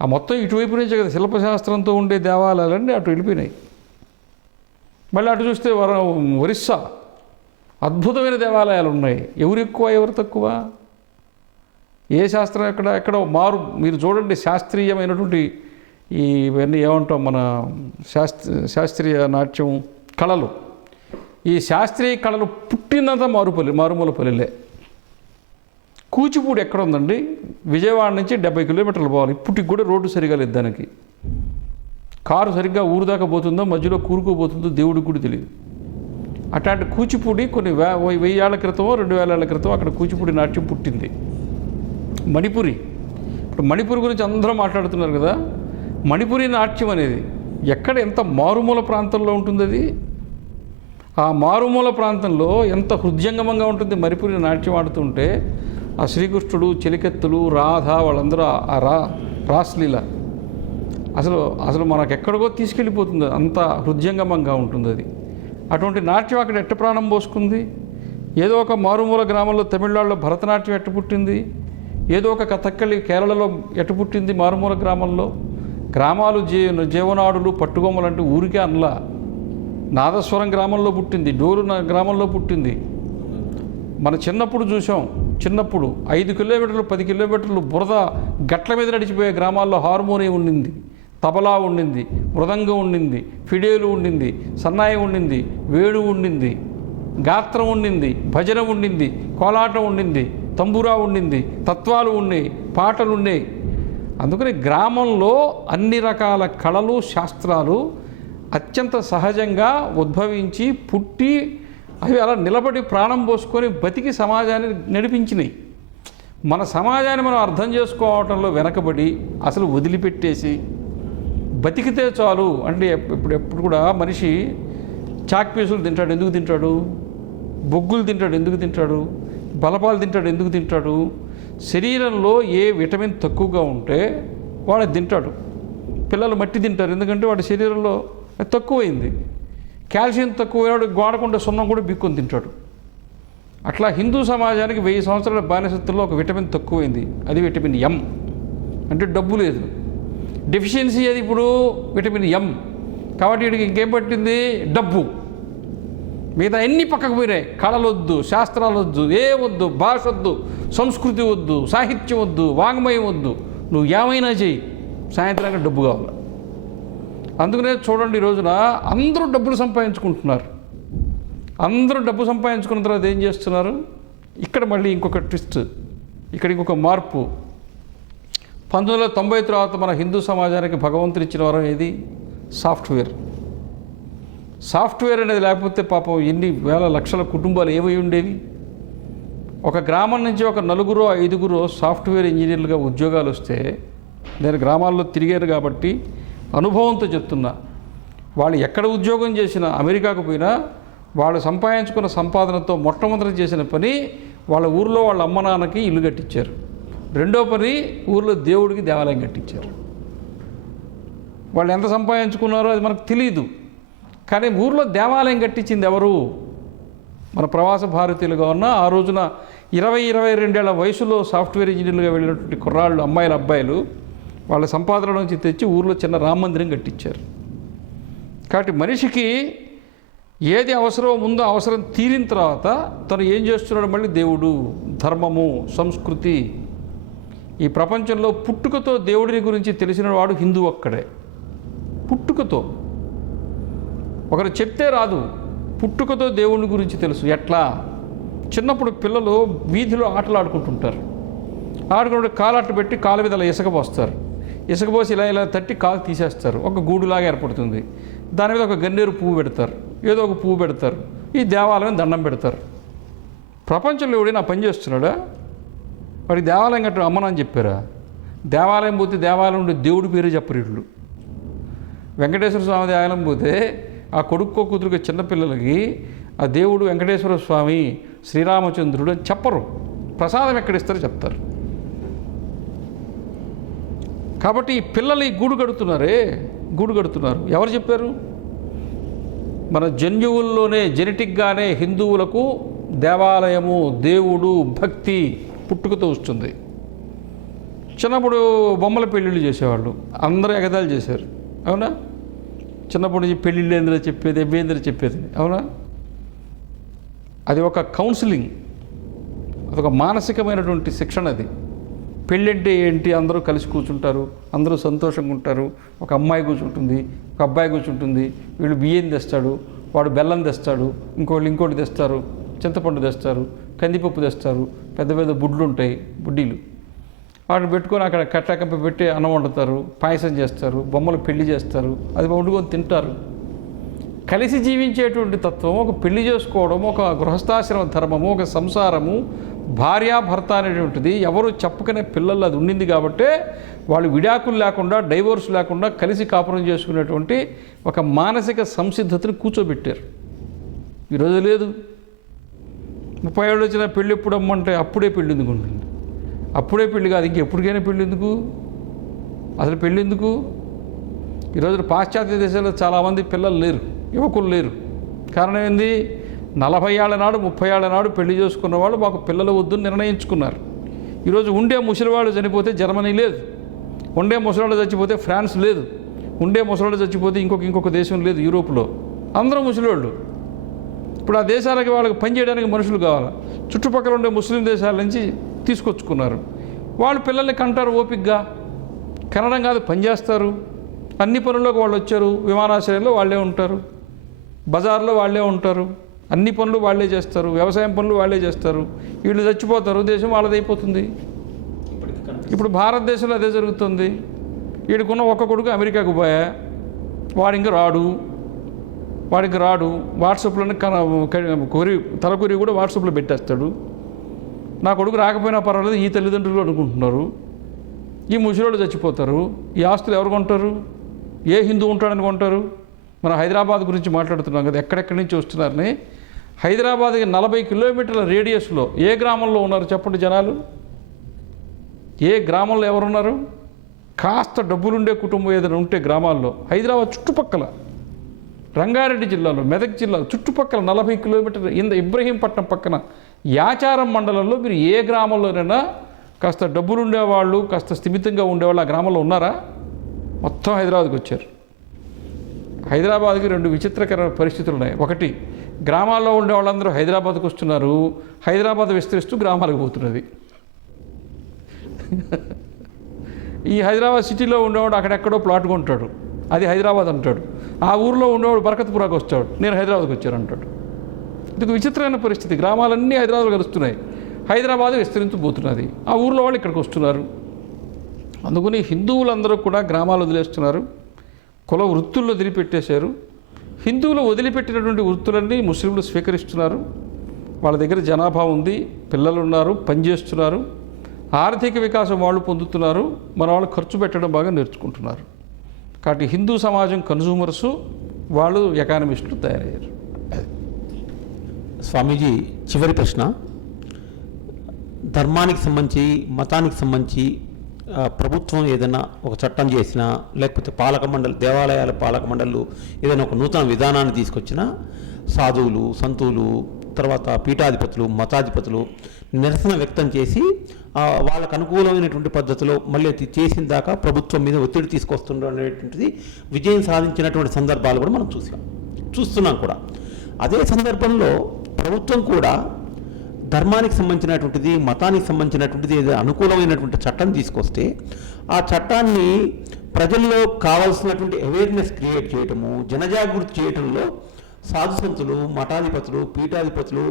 ఆ మొత్తం ఇటువైపు నుంచే కదా శిల్పశాస్త్రంతో ఉండే దేవాలయాలన్నీ అటు వెళ్ళిపోయినాయి. మళ్ళీ అటు చూస్తే ఒరిస్సా అద్భుతమైన దేవాలయాలు ఉన్నాయి. ఎవరు ఎక్కువ ఎవరు తక్కువ? ఏ శాస్త్రం ఎక్కడ మీరు చూడండి, శాస్త్రీయమైనటువంటి ఇవన్నీ ఏమంటాం మన శాస్త్రీయ నాట్యం కళలు, ఈ శాస్త్రీయ కళలు పుట్టినంత మారుమూల పల్లెలే. కూచిపూడి ఎక్కడ ఉందండి? విజయవాడ నుంచి 70 కిలోమీటర్లు పోవాలి. ఇప్పటికి కూడా రోడ్డు సరిగా లేదు దానికి. కారు సరిగ్గా ఊరు దాకా పోతుందో మధ్యలో కూరుకోబోతుందో దేవుడికి కూడా తెలియదు. అట్లాంటి కూచిపూడి కొన్ని 1000 ఏళ్ల క్రితమో 2000 ఏళ్ల క్రితం అక్కడ కూచిపూడి నాట్యం పుట్టింది. మణిపురి, ఇప్పుడు మణిపూర్ గురించి అందరూ మాట్లాడుతున్నారు కదా. మణిపురి నాట్యం అనేది ఎంత మారుమూల ప్రాంతంలో ఉంటుంది అది. ఆ మారుమూల ప్రాంతంలో ఎంత హృదయంగమంగా ఉంటుంది మణిపురి నాట్యం ఆడుతుంటే. ఆ శ్రీకృష్ణుడు, చెలికెత్తులు, రాధ వాళ్ళందరూ ఆ రాస్లీల అసలు మనకు ఎక్కడికో తీసుకెళ్ళిపోతుంది, అంత హృదయంగమంగా ఉంటుంది అది. అటువంటి నాట్యం అక్కడ ఎట్ట ప్రాణం పోసుకుంది? ఏదో ఒక మారుమూల గ్రామంలో తమిళనాడులో భరతనాట్యం ఎట్ట పుట్టింది? ఏదో ఒక కథక్కళి కేరళలో ఎట్ట పుట్టింది? మారుమూల గ్రామంలో. గ్రామాలు జీవనాడులు పట్టుకొమ్మలు అంటే ఊరికే అనలా. నాదస్వరం గ్రామంలో పుట్టింది, డోలు గ్రామంలో పుట్టింది. మన చిన్నప్పుడు చూసాం, 5 కిలోమీటర్లు 10 కిలోమీటర్లు బురద గట్ల మీద నడిచిపోయే గ్రామాల్లో హార్మోనియం ఉండింది, తబలా ఉండింది, మృదంగం ఉండింది, ఫిడేలు ఉండింది, సన్నాయి ఉండింది, వేణు ఉండింది, గాత్రం ఉండింది, భజన ఉండింది, కోలాటం ఉండింది, తంబురా ఉండింది, తత్వాలు ఉన్నాయి, పాటలు ఉన్నాయి. అందుకని గ్రామంలో అన్ని రకాల కళలు, శాస్త్రాలు అత్యంత సహజంగా ఉద్భవించి పుట్టి అవి అలా నిలబడి ప్రాణం పోసుకొని బతికి సమాజాన్ని నడిపించినాయి. మన సమాజాన్ని మనం అర్థం చేసుకోవటంలో వెనకబడి అసలు వదిలిపెట్టేసి బతికితే చాలు అంటే ఎప్పుడు కూడా మనిషి చాక్ పీసులు తింటాడు, ఎందుకు తింటాడు? బొగ్గులు తింటాడు, ఎందుకు తింటాడు? బలపాలు తింటాడు, ఎందుకు తింటాడు? శరీరంలో ఏ విటమిన్ తక్కువగా ఉంటే వాడు తింటాడు. పిల్లలు మట్టి తింటారు, ఎందుకంటే వాడి శరీరంలో తక్కువైంది. కాల్షియం తక్కువ గోడకుండా సున్నం కూడా బిక్కుని తింటాడు. అట్లా హిందూ సమాజానికి 1000 సంవత్సరాల బానిసత్వంలో ఒక విటమిన్ తక్కువైంది, అది విటమిన్ ఎం. అంటే డబ్బు లేదు, డెఫిషియన్సీ అది ఇప్పుడు విటమిన్ ఎం. కాబట్టి వీడికి ఇంకేం పట్టింది? డబ్బు. మిగతా ఎన్ని పక్కకు పోయినాయి. కళలు వద్దు, శాస్త్రాలు వద్దు, వద్దు, భాష వద్దు, సంస్కృతి వద్దు, సాహిత్యం వద్దు, వాంగ్మయం వద్దు, నువ్వు ఏమైనా చెయ్యి, సాయంత్రానికి డబ్బు కావాలి. అందుకనే చూడండి, ఈ రోజున అందరూ డబ్బులు సంపాదించుకుంటున్నారు. అందరూ డబ్బు సంపాదించుకున్న తర్వాత ఏం చేస్తున్నారు? ఇక్కడ మళ్ళీ ఇంకొక ట్విస్ట్, ఇక్కడ ఇంకొక మార్పు. 1990 తర్వాత మన హిందూ సమాజానికి భగవంతుడు ఇచ్చిన వరం ఏది? సాఫ్ట్వేర్. సాఫ్ట్వేర్ అనేది లేకపోతే పాపం ఎన్ని వేల లక్షల కుటుంబాలు ఏమై ఉండేవి. ఒక గ్రామం నుంచి ఒక 4-5 సాఫ్ట్వేర్ ఇంజనీర్లుగా ఉద్యోగాలు వస్తే, నేను గ్రామాల్లో తిరిగారు కాబట్టి అనుభవంతో చెప్తున్నా, వాళ్ళు ఎక్కడ ఉద్యోగం చేసినా, అమెరికాకు పోయినా వాళ్ళు సంపాదించుకున్న సంపాదనతో మొట్టమొదటి చేసిన పని వాళ్ళ ఊరిలో వాళ్ళ అమ్మ నాన్నకి ఇల్లు కట్టించారు. రెండో పని ఊరిలో దేవుడికి దేవాలయం కట్టించారు. వాళ్ళు ఎంత సంపాదించుకున్నారో అది మనకు తెలియదు, కానీ ఊరిలో దేవాలయం కట్టించింది ఎవరు? మన ప్రవాస భారతీయులుగా ఉన్న ఆ రోజున 20-22 ఏళ్ల వయసులో సాఫ్ట్వేర్ ఇంజనీర్లుగా వెళ్ళినటువంటి కుర్రాళ్ళు, అమ్మాయిలు, అబ్బాయిలు వాళ్ళ సంపాదన నుంచి తెచ్చి ఊరిలో చిన్న రామ మందిరం కట్టించారు. కాబట్టి మనిషికి ఏది అవసరమో ముందు అవసరం తీరిన తర్వాత తను ఏం చేస్తున్నాడు? మళ్ళీ దేవుడు, ధర్మము, సంస్కృతి. ఈ ప్రపంచంలో పుట్టుకతో దేవుడిని గురించి తెలిసిన వాడు హిందూ ఒక్కడే. పుట్టుకతో, ఒకరు చెప్తే రాదు, పుట్టుకతో దేవుని గురించి తెలుసు. ఎట్లా? చిన్నప్పుడు పిల్లలు వీధిలో ఆటలు ఆడుకుంటుంటారు. ఆడుకుంటే కాలట్టు పెట్టి కాలు మీద అలా ఇసుక పోస్తారు. ఇసుక పోసి ఇలా తట్టి కాలు తీసేస్తారు, ఒక గూడులాగా ఏర్పడుతుంది. దాని మీద ఒక గన్నేరు పువ్వు పెడతారు, ఏదో ఒక పువ్వు పెడతారు, ఈ దేవాలయం దండం పెడతారు. ప్రపంచంలో ఎవడైనా పని చేస్తున్నాడా? వాడికి దేవాలయం కట్ట అమ్మనని చెప్పారా? దేవాలయం పోతే దేవాలయం ఉండే దేవుడి పేరు చెప్పరు ఇళ్ళు. వెంకటేశ్వర స్వామి దేవాలయం పోతే ఆ కొడుక్కో కూతురుకో చిన్నపిల్లలకి ఆ దేవుడు వెంకటేశ్వర స్వామి, శ్రీరామచంద్రుడు అని చెప్పరు. ప్రసాదం ఎక్కడిస్తారో చెప్తారు. కాబట్టి ఈ పిల్లలు ఈ గూడు కడుతున్నారు. ఎవరు చెప్పారు? మన జన్యువుల్లోనే, జెనెటిక్గానే హిందువులకు దేవాలయము, దేవుడు, భక్తి పుట్టుకతో వస్తుంది. చిన్నప్పుడు బొమ్మల పెళ్ళిళ్ళు చేసేవాళ్ళు, అందరూ ఎగతాళి చేశారు, అవునా? చిన్నప్పటి నుంచి పెళ్ళిళ్ళు ఏంద్ర చెప్పేది, ఎబ్బేంద్ర చెప్పేది, అవునా? అది ఒక కౌన్సిలింగ్, అదొక మానసికమైనటువంటి శిక్షణ. అది పెళ్ళి అంటే ఏంటి? అందరూ కలిసి కూర్చుంటారు, అందరూ సంతోషంగా ఉంటారు. ఒక అమ్మాయి కూర్చుంటుంది, ఒక అబ్బాయి కూర్చుంటుంది. వీళ్ళు బియ్యం తెస్తాడు, వాడు బెల్లం తెస్తాడు, ఇంకోటి తెస్తారు, చింతపండు తెస్తారు, కందిపప్పు తెస్తారు, పెద్ద పెద్ద బుడ్లు ఉంటాయి, బుడ్డీలు. వాటిని పెట్టుకొని అక్కడ కట్టాకంప పెట్టి అన్నం వండుతారు, పాయసం చేస్తారు, బొమ్మలు పెళ్లి చేస్తారు, అది వండుకొని తింటారు. కలిసి జీవించేటువంటి తత్వం, ఒక పెళ్లి చేసుకోవడం, ఒక గృహస్థాశ్రమ ధర్మము, ఒక సంసారము, భార్యాభర్త అనేటువంటిది ఎవరు చెప్పుకునే పిల్లలు అది ఉండింది కాబట్టే వాళ్ళు విడాకులు లేకుండా, డైవోర్స్ లేకుండా కలిసి కాపురం చేసుకునేటువంటి ఒక మానసిక సంసిద్ధతని కూర్చోబెట్టారు. ఈరోజు లేదు. 30 ఏళ్ళు వచ్చిన పెళ్ళి ఎప్పుడు అమ్మంటే అప్పుడే పెళ్ళి ఎందుకు ఉంటుంది? అప్పుడే పెళ్ళి కాదు, ఇంకెప్పటికైనా పెళ్ళి ఎందుకు? అసలు పెళ్ళి ఎందుకు? ఈరోజు పాశ్చాత్య దేశాల్లో చాలామంది పిల్లలు లేరు, యువకులు లేరు. కారణం ఏంది? 40 ఏళ్ల నాడు 30 ఏళ్ల నాడు పెళ్లి చేసుకున్న వాళ్ళు మాకు పిల్లలు వద్దని నిర్ణయించుకున్నారు. ఈరోజు ఉండే ముసలివాళ్ళు చనిపోతే జర్మనీ లేదు, ఉండే ముసలివాళ్ళు చచ్చిపోతే ఫ్రాన్స్ లేదు, ఉండే ముసలివాళ్ళు చచ్చిపోతే ఇంకొక దేశం లేదు యూరోప్లో. అందరూ ముసలివాళ్ళు. ఇప్పుడు ఆ దేశాలకి వాళ్ళకి పనిచేయడానికి మనుషులు కావాలి. చుట్టుపక్కల ఉండే ముస్లిం దేశాల నుంచి తీసుకొచ్చుకున్నారు. వాళ్ళు పిల్లల్ని కంటారు ఓపికగా, కనడం కాదు పనిచేస్తారు. అన్ని పనుల్లోకి వాళ్ళు వచ్చారు. విమానాశ్రయంలో వాళ్ళే ఉంటారు, బజార్లో వాళ్ళే ఉంటారు, అన్ని పనులు వాళ్ళే చేస్తారు, వ్యవసాయం పనులు వాళ్ళే చేస్తారు. వీళ్ళు చచ్చిపోతారు, దేశం వాళ్ళదైపోతుంది. ఇప్పుడు భారతదేశంలో అదే జరుగుతుంది. వీడికున్న ఒక్క కొడుకు అమెరికాకు పోయా, వాడింక రాడు. వాట్సాప్లోనే తలకొరి కూడా వాట్సాప్లో పెట్టేస్తాడు. నా కొడుకు రాకపోయినా పర్వాలేదు ఈ తల్లిదండ్రులు అనుకుంటున్నారు. ఈ ముసలోళ్ళు చచ్చిపోతారు. ఈ ఆస్తులు ఎవరు కొంటారు? ఏ హిందూ ఉంటాడని కొంటారు? మన హైదరాబాద్ గురించి మాట్లాడుతున్నాం కదా, ఎక్కడెక్కడి నుంచి వస్తున్నారని. హైదరాబాద్కి 40 కిలోమీటర్ల రేడియస్లో ఏ గ్రామంలో ఉన్నారు చెప్పండి జనాలు? ఏ గ్రామంలో ఎవరున్నారు? కాస్త డబ్బులుండే కుటుంబం ఏదైనా ఉంటే గ్రామాల్లో, హైదరాబాద్ చుట్టుపక్కల, రంగారెడ్డి జిల్లాలో, మెదక్ జిల్లాలో చుట్టుపక్కల 40 కిలోమీటర్ల ఇబ్రహీంపట్నం పక్కన యాచారం మండలంలో మీరు ఏ గ్రామంలోనైనా కాస్త డబ్బులు ఉండేవాళ్ళు, కాస్త స్థిమితంగా ఉండేవాళ్ళు ఆ గ్రామంలో ఉన్నారా? మొత్తం హైదరాబాద్కి వచ్చారు. హైదరాబాద్కి 2 విచిత్రకరమైన పరిస్థితులు ఉన్నాయి. ఒకటి, గ్రామాల్లో ఉండే వాళ్ళందరూ హైదరాబాద్కి వస్తున్నారు, హైదరాబాద్ విస్తరిస్తూ గ్రామాలకు పోతున్నది. ఈ హైదరాబాద్ సిటీలో ఉండేవాడు అక్కడెక్కడో ప్లాట్ కొంటాడు, అది హైదరాబాద్ అంటాడు. ఆ ఊరిలో ఉండేవాడు బరకత్పురాకు వస్తాడు, నేను హైదరాబాద్కి వచ్చాను అంటాడు. ఇది విచిత్రమైన పరిస్థితి. గ్రామాలన్నీ హైదరాబాద్లో కలుస్తున్నాయి, హైదరాబాద్ విస్తరించబోతున్నది. ఆ ఊర్లో వాళ్ళు ఇక్కడికి వస్తున్నారు. అందుకని హిందువులందరూ కూడా గ్రామాలు వదిలేస్తున్నారు, కుల వృత్తుల్లో వదిలిపెట్టేశారు. హిందువులు వదిలిపెట్టినటువంటి వృత్తులన్నీ ముస్లింలు స్వీకరిస్తున్నారు. వాళ్ళ దగ్గర జనాభా ఉంది, పిల్లలు ఉన్నారు, పనిచేస్తున్నారు, ఆర్థిక వికాసం వాళ్ళు పొందుతున్నారు. మన వాళ్ళు ఖర్చు పెట్టడం బాగా నేర్చుకుంటున్నారు. కాబట్టి హిందూ సమాజం కన్సూమర్సు, వాళ్ళు ఎకానమిస్టులు తయారయ్యారు. స్వామీజీ, చివరి ప్రశ్న. ధర్మానికి సంబంధించి, మతానికి సంబంధించి ప్రభుత్వం ఏదైనా ఒక చట్టం చేసినా, లేకపోతే దేవాలయాల పాలక మండళ్ళు ఏదైనా ఒక నూతన విధానాన్ని తీసుకొచ్చినా, సాధువులు, సంతువులు, తర్వాత పీఠాధిపతులు, మతాధిపతులు నిరసన వ్యక్తం చేసి వాళ్ళకు అనుకూలమైనటువంటి పద్ధతిలో మళ్ళీ అది చేసిన దాకా ప్రభుత్వం మీద ఒత్తిడి తీసుకొస్తుండడం అనేటువంటిది విజయం సాధించినటువంటి సందర్భాలు కూడా మనం చూస్తున్నాం కూడా. అదే సందర్భంలో ప్రభుత్వం కూడా ధర్మానికి సంబంధించినటువంటిది, మతానికి సంబంధించినటువంటిది ఏదైనా అనుకూలమైనటువంటి చట్టం తీసుకొస్తే ఆ చట్టాన్ని ప్రజల్లో కావాల్సినటువంటి అవేర్నెస్ క్రియేట్ చేయటము, జనజాగృతి చేయటంలో సాధుసంతులు, మఠాధిపతులు, పీఠాధిపతులు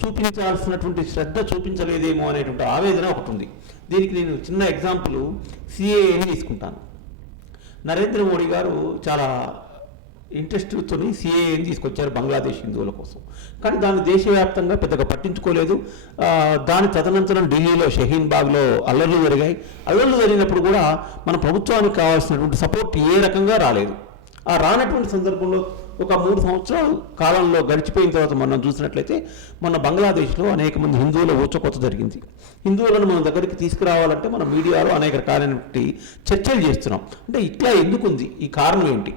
చూపించాల్సినటువంటి శ్రద్ధ చూపించలేదేమో అనేటువంటి ఆవేదన ఒకటి ఉంది. దీనికి నేను చిన్న ఎగ్జాంపుల్ సిఏఏని తీసుకుంటాను. నరేంద్ర మోడీ గారు చాలా ఇంట్రెస్ట్తో సిఏఏని తీసుకొచ్చారు బంగ్లాదేశ్ హిందువుల కోసం. కానీ దాన్ని దేశవ్యాప్తంగా పెద్దగా పట్టించుకోలేదు. దాని తదనంతరం ఢిల్లీలో షహీన్ బాగ్లో అల్లర్లు జరిగాయి. అల్లర్లు జరిగినప్పుడు కూడా మన ప్రభుత్వానికి కావాల్సినటువంటి సపోర్ట్ ఏ రకంగా రాలేదు. ఆ రానటువంటి సందర్భంలో ఒక 3 సంవత్సరాల కాలంలో గడిచిపోయిన తర్వాత మనం చూసినట్లయితే మన బంగ్లాదేశ్లో అనేక మంది హిందువుల ఊచకొత్త జరిగింది. హిందువులను మన దగ్గరికి తీసుకురావాలంటే మన మీడియాలో అనేక రకాలైనటువంటి చర్చలు చేస్తున్నాం. అంటే ఇట్లా ఎందుకుంది? ఈ కారణం ఏంటి?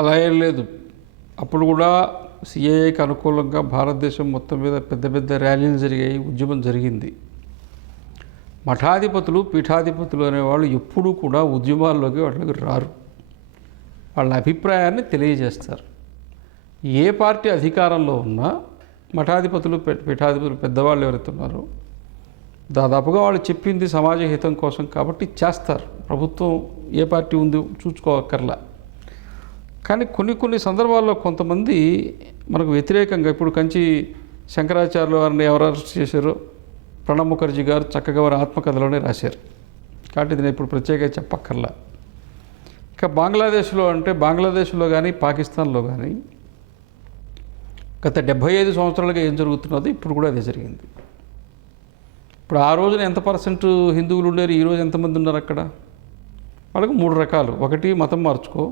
అలా ఏం లేదు. అప్పుడు కూడా సిఏఏకి అనుకూలంగా భారతదేశం మొత్తం మీద పెద్ద పెద్ద ర్యాలీలు జరిగాయి, ఉద్యమం జరిగింది. మఠాధిపతులు పీఠాధిపతులు అనేవాళ్ళు ఎప్పుడూ కూడా ఉద్యమాల్లోకి వాటికి రారు. వాళ్ళ అభిప్రాయాన్ని తెలియజేస్తారు. ఏ పార్టీ అధికారంలో ఉన్నా మఠాధిపతులు పీఠాధిపతులు పెద్దవాళ్ళు ఎవరైతే ఉన్నారో దాదాపుగా వాళ్ళు చెప్పింది సమాజ హితం కోసం కాబట్టి చేస్తారు. ప్రభుత్వం ఏ పార్టీ ఉందో చూసుకోక్కర్లా. కానీ కొన్ని సందర్భాల్లో కొంతమంది మనకు వ్యతిరేకంగా, ఇప్పుడు కంచి శంకరాచార్యుల వారిని ఎవరు అరెస్ట్ చేశారో ప్రణబ్ ముఖర్జీ గారు చక్కగా వారి ఆత్మకథలోనే రాశారు. కాబట్టి ఇది నేను ఇప్పుడు ప్రత్యేకంగా చెప్పక్కర్లా. ఇక బంగ్లాదేశ్లో కానీ పాకిస్తాన్లో కానీ గత 75 సంవత్సరాలుగా ఏం జరుగుతున్నదో ఇప్పుడు కూడా అదే జరిగింది. ఇప్పుడు ఆ రోజున ఎంత % హిందువులు ఉండేరు, ఈరోజు ఎంతమంది ఉన్నారు అక్కడ? వాళ్ళకు 3 రకాలు. 1 మతం మార్చుకో,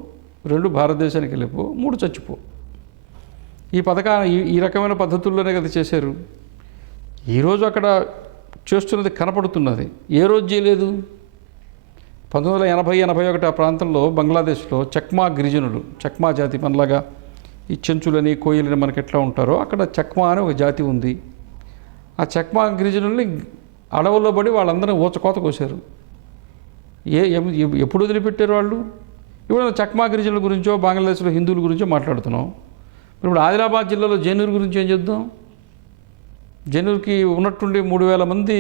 2 భారతదేశానికి వెళ్ళిపో, 3 చచ్చిపో. ఈ రకమైన పద్ధతుల్లోనే కదా చేశారు. ఈరోజు అక్కడ చేస్తున్నది కనపడుతున్నది. ఏ రోజు చేయలేదు? 1980-81 ఆ ప్రాంతంలో బంగ్లాదేశ్లో చక్మా గిరిజనులు, చక్మా జాతి, మనలాగా ఈ చెంచులని కోయిలని మనకి ఎట్లా ఉంటారో అక్కడ చక్మా అని ఒక జాతి ఉంది. ఆ చక్మా గిరిజనుల్ని అడవుల్లో పడి వాళ్ళందరినీ ఊచకోత కోసారు. ఎప్పుడు వదిలిపెట్టారు వాళ్ళు? ఇప్పుడు చక్మా గిరిజనుల గురించో బంగ్లాదేశ్లో హిందువుల గురించో మాట్లాడుతున్నాం. ఇప్పుడు ఆదిలాబాద్ జిల్లాలో జైనూరు గురించి ఏం చేద్దాం? జైనూరుకి ఉన్నట్టుండి 3000 మంది,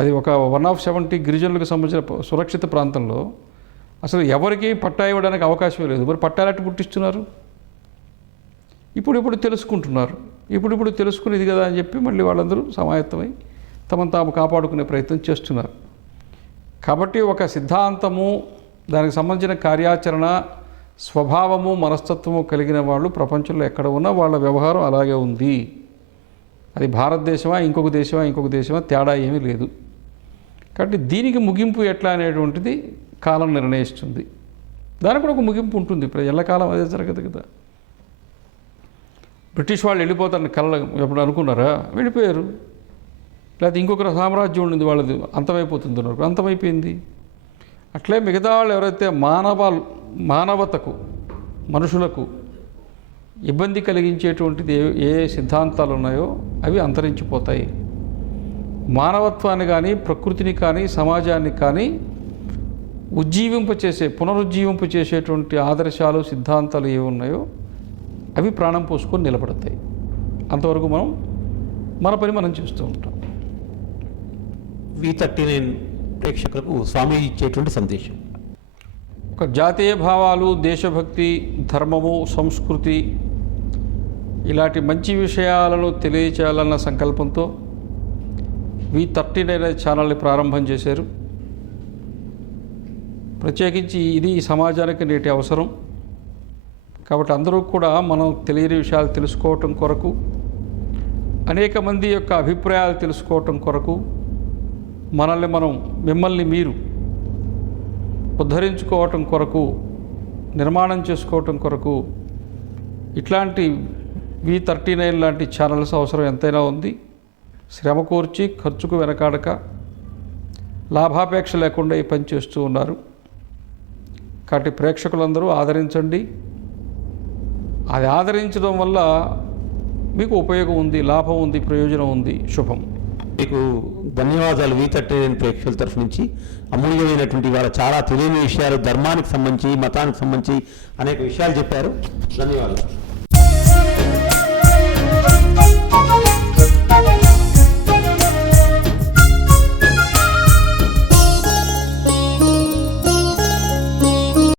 అది ఒక 170 గిరిజనులకు సంబంధించిన సురక్షిత ప్రాంతంలో అసలు ఎవరికి పట్టా ఇవ్వడానికి అవకాశమే లేదు. మరి పట్టాలట్టు పుట్టిస్తున్నారు. ఇప్పుడు తెలుసుకుంటున్నారు. ఇప్పుడు తెలుసుకునేది కదా అని చెప్పి మళ్ళీ వాళ్ళందరూ సమాయత్తమై తమను తాము కాపాడుకునే ప్రయత్నం చేస్తున్నారు. కాబట్టి ఒక సిద్ధాంతము, దానికి సంబంధించిన కార్యాచరణ, స్వభావము, మనస్తత్వము కలిగిన వాళ్ళు ప్రపంచంలో ఎక్కడ ఉన్నా వాళ్ళ వ్యవహారం అలాగే ఉంది. అది భారతదేశమా ఇంకొక దేశమా తేడా ఏమీ లేదు. కాబట్టి దీనికి ముగింపు ఎట్లా అనేటువంటిది కాలం నిర్ణయిస్తుంది. దానికి కూడా ఒక ముగింపు ఉంటుంది. ఇప్పుడు ఎల్లకాలం అదే జరగదు కదా. బ్రిటిష్ వాళ్ళు వెళ్ళిపోతారని ఎప్పుడు అనుకున్నారా? వెళ్ళిపోయారు. లేకపోతే ఇంకొక సామ్రాజ్యం ఉండింది వాళ్ళది, అంతమైపోతుంది అన్నారు, అంతమైపోయింది. అట్లే మిగతా వాళ్ళు ఎవరైతే మానవతకు, మనుషులకు ఇబ్బంది కలిగించేటువంటిది ఏ సిద్ధాంతాలు ఉన్నాయో అవి అంతరించిపోతాయి. మానవత్వాన్ని కానీ, ప్రకృతిని కానీ, సమాజాన్ని కానీ పునరుజ్జీవింప చేసేటువంటి ఆదర్శాలు, సిద్ధాంతాలు ఏవి ఉన్నాయో అవి ప్రాణం పోసుకొని నిలబడతాయి. అంతవరకు మన పని మనం చేస్తూ ఉంటాం. V39 ప్రేక్షకులకు స్వామి ఇచ్చేటువంటి సందేశం: ఒక జాతీయ భావాలు, దేశభక్తి, ధర్మము, సంస్కృతి ఇలాంటి మంచి విషయాలను తెలియచేయాలన్న సంకల్పంతో V39 ఛానల్ని ప్రారంభం చేశారు. ప్రత్యేకించి ఇది సమాజానికి నేటి అవసరం. కాబట్టి అందరూ కూడా మనం తెలియని విషయాలు తెలుసుకోవటం కొరకు, అనేక మంది యొక్క అభిప్రాయాలు తెలుసుకోవటం కొరకు, మిమ్మల్ని మీరు ఉద్ధరించుకోవటం కొరకు, నిర్మాణం చేసుకోవటం కొరకు ఇట్లాంటి V39 లాంటి ఛానల్స్ అవసరం ఎంతైనా ఉంది. శ్రమ కోర్చి, ఖర్చుకు వెనకాడక, లాభాపేక్ష లేకుండా ఈ పని చేస్తూ ఉన్నారు. కాబట్టి ప్రేక్షకులందరూ ఆదరించండి. అది ఆదరించడం వల్ల మీకు ఉపయోగం ఉంది, లాభం ఉంది, ప్రయోజనం ఉంది. శుభం. మీకు ధన్యవాదాలు. V39 ప్రేక్షకుల తరఫు నుంచి అమూల్యమైనటువంటి వాళ్ళ చాలా తెలియని విషయాలు, ధర్మానికి సంబంధించి, మతానికి సంబంధించి అనేక విషయాలు చెప్పారు. ధన్యవాదాలు.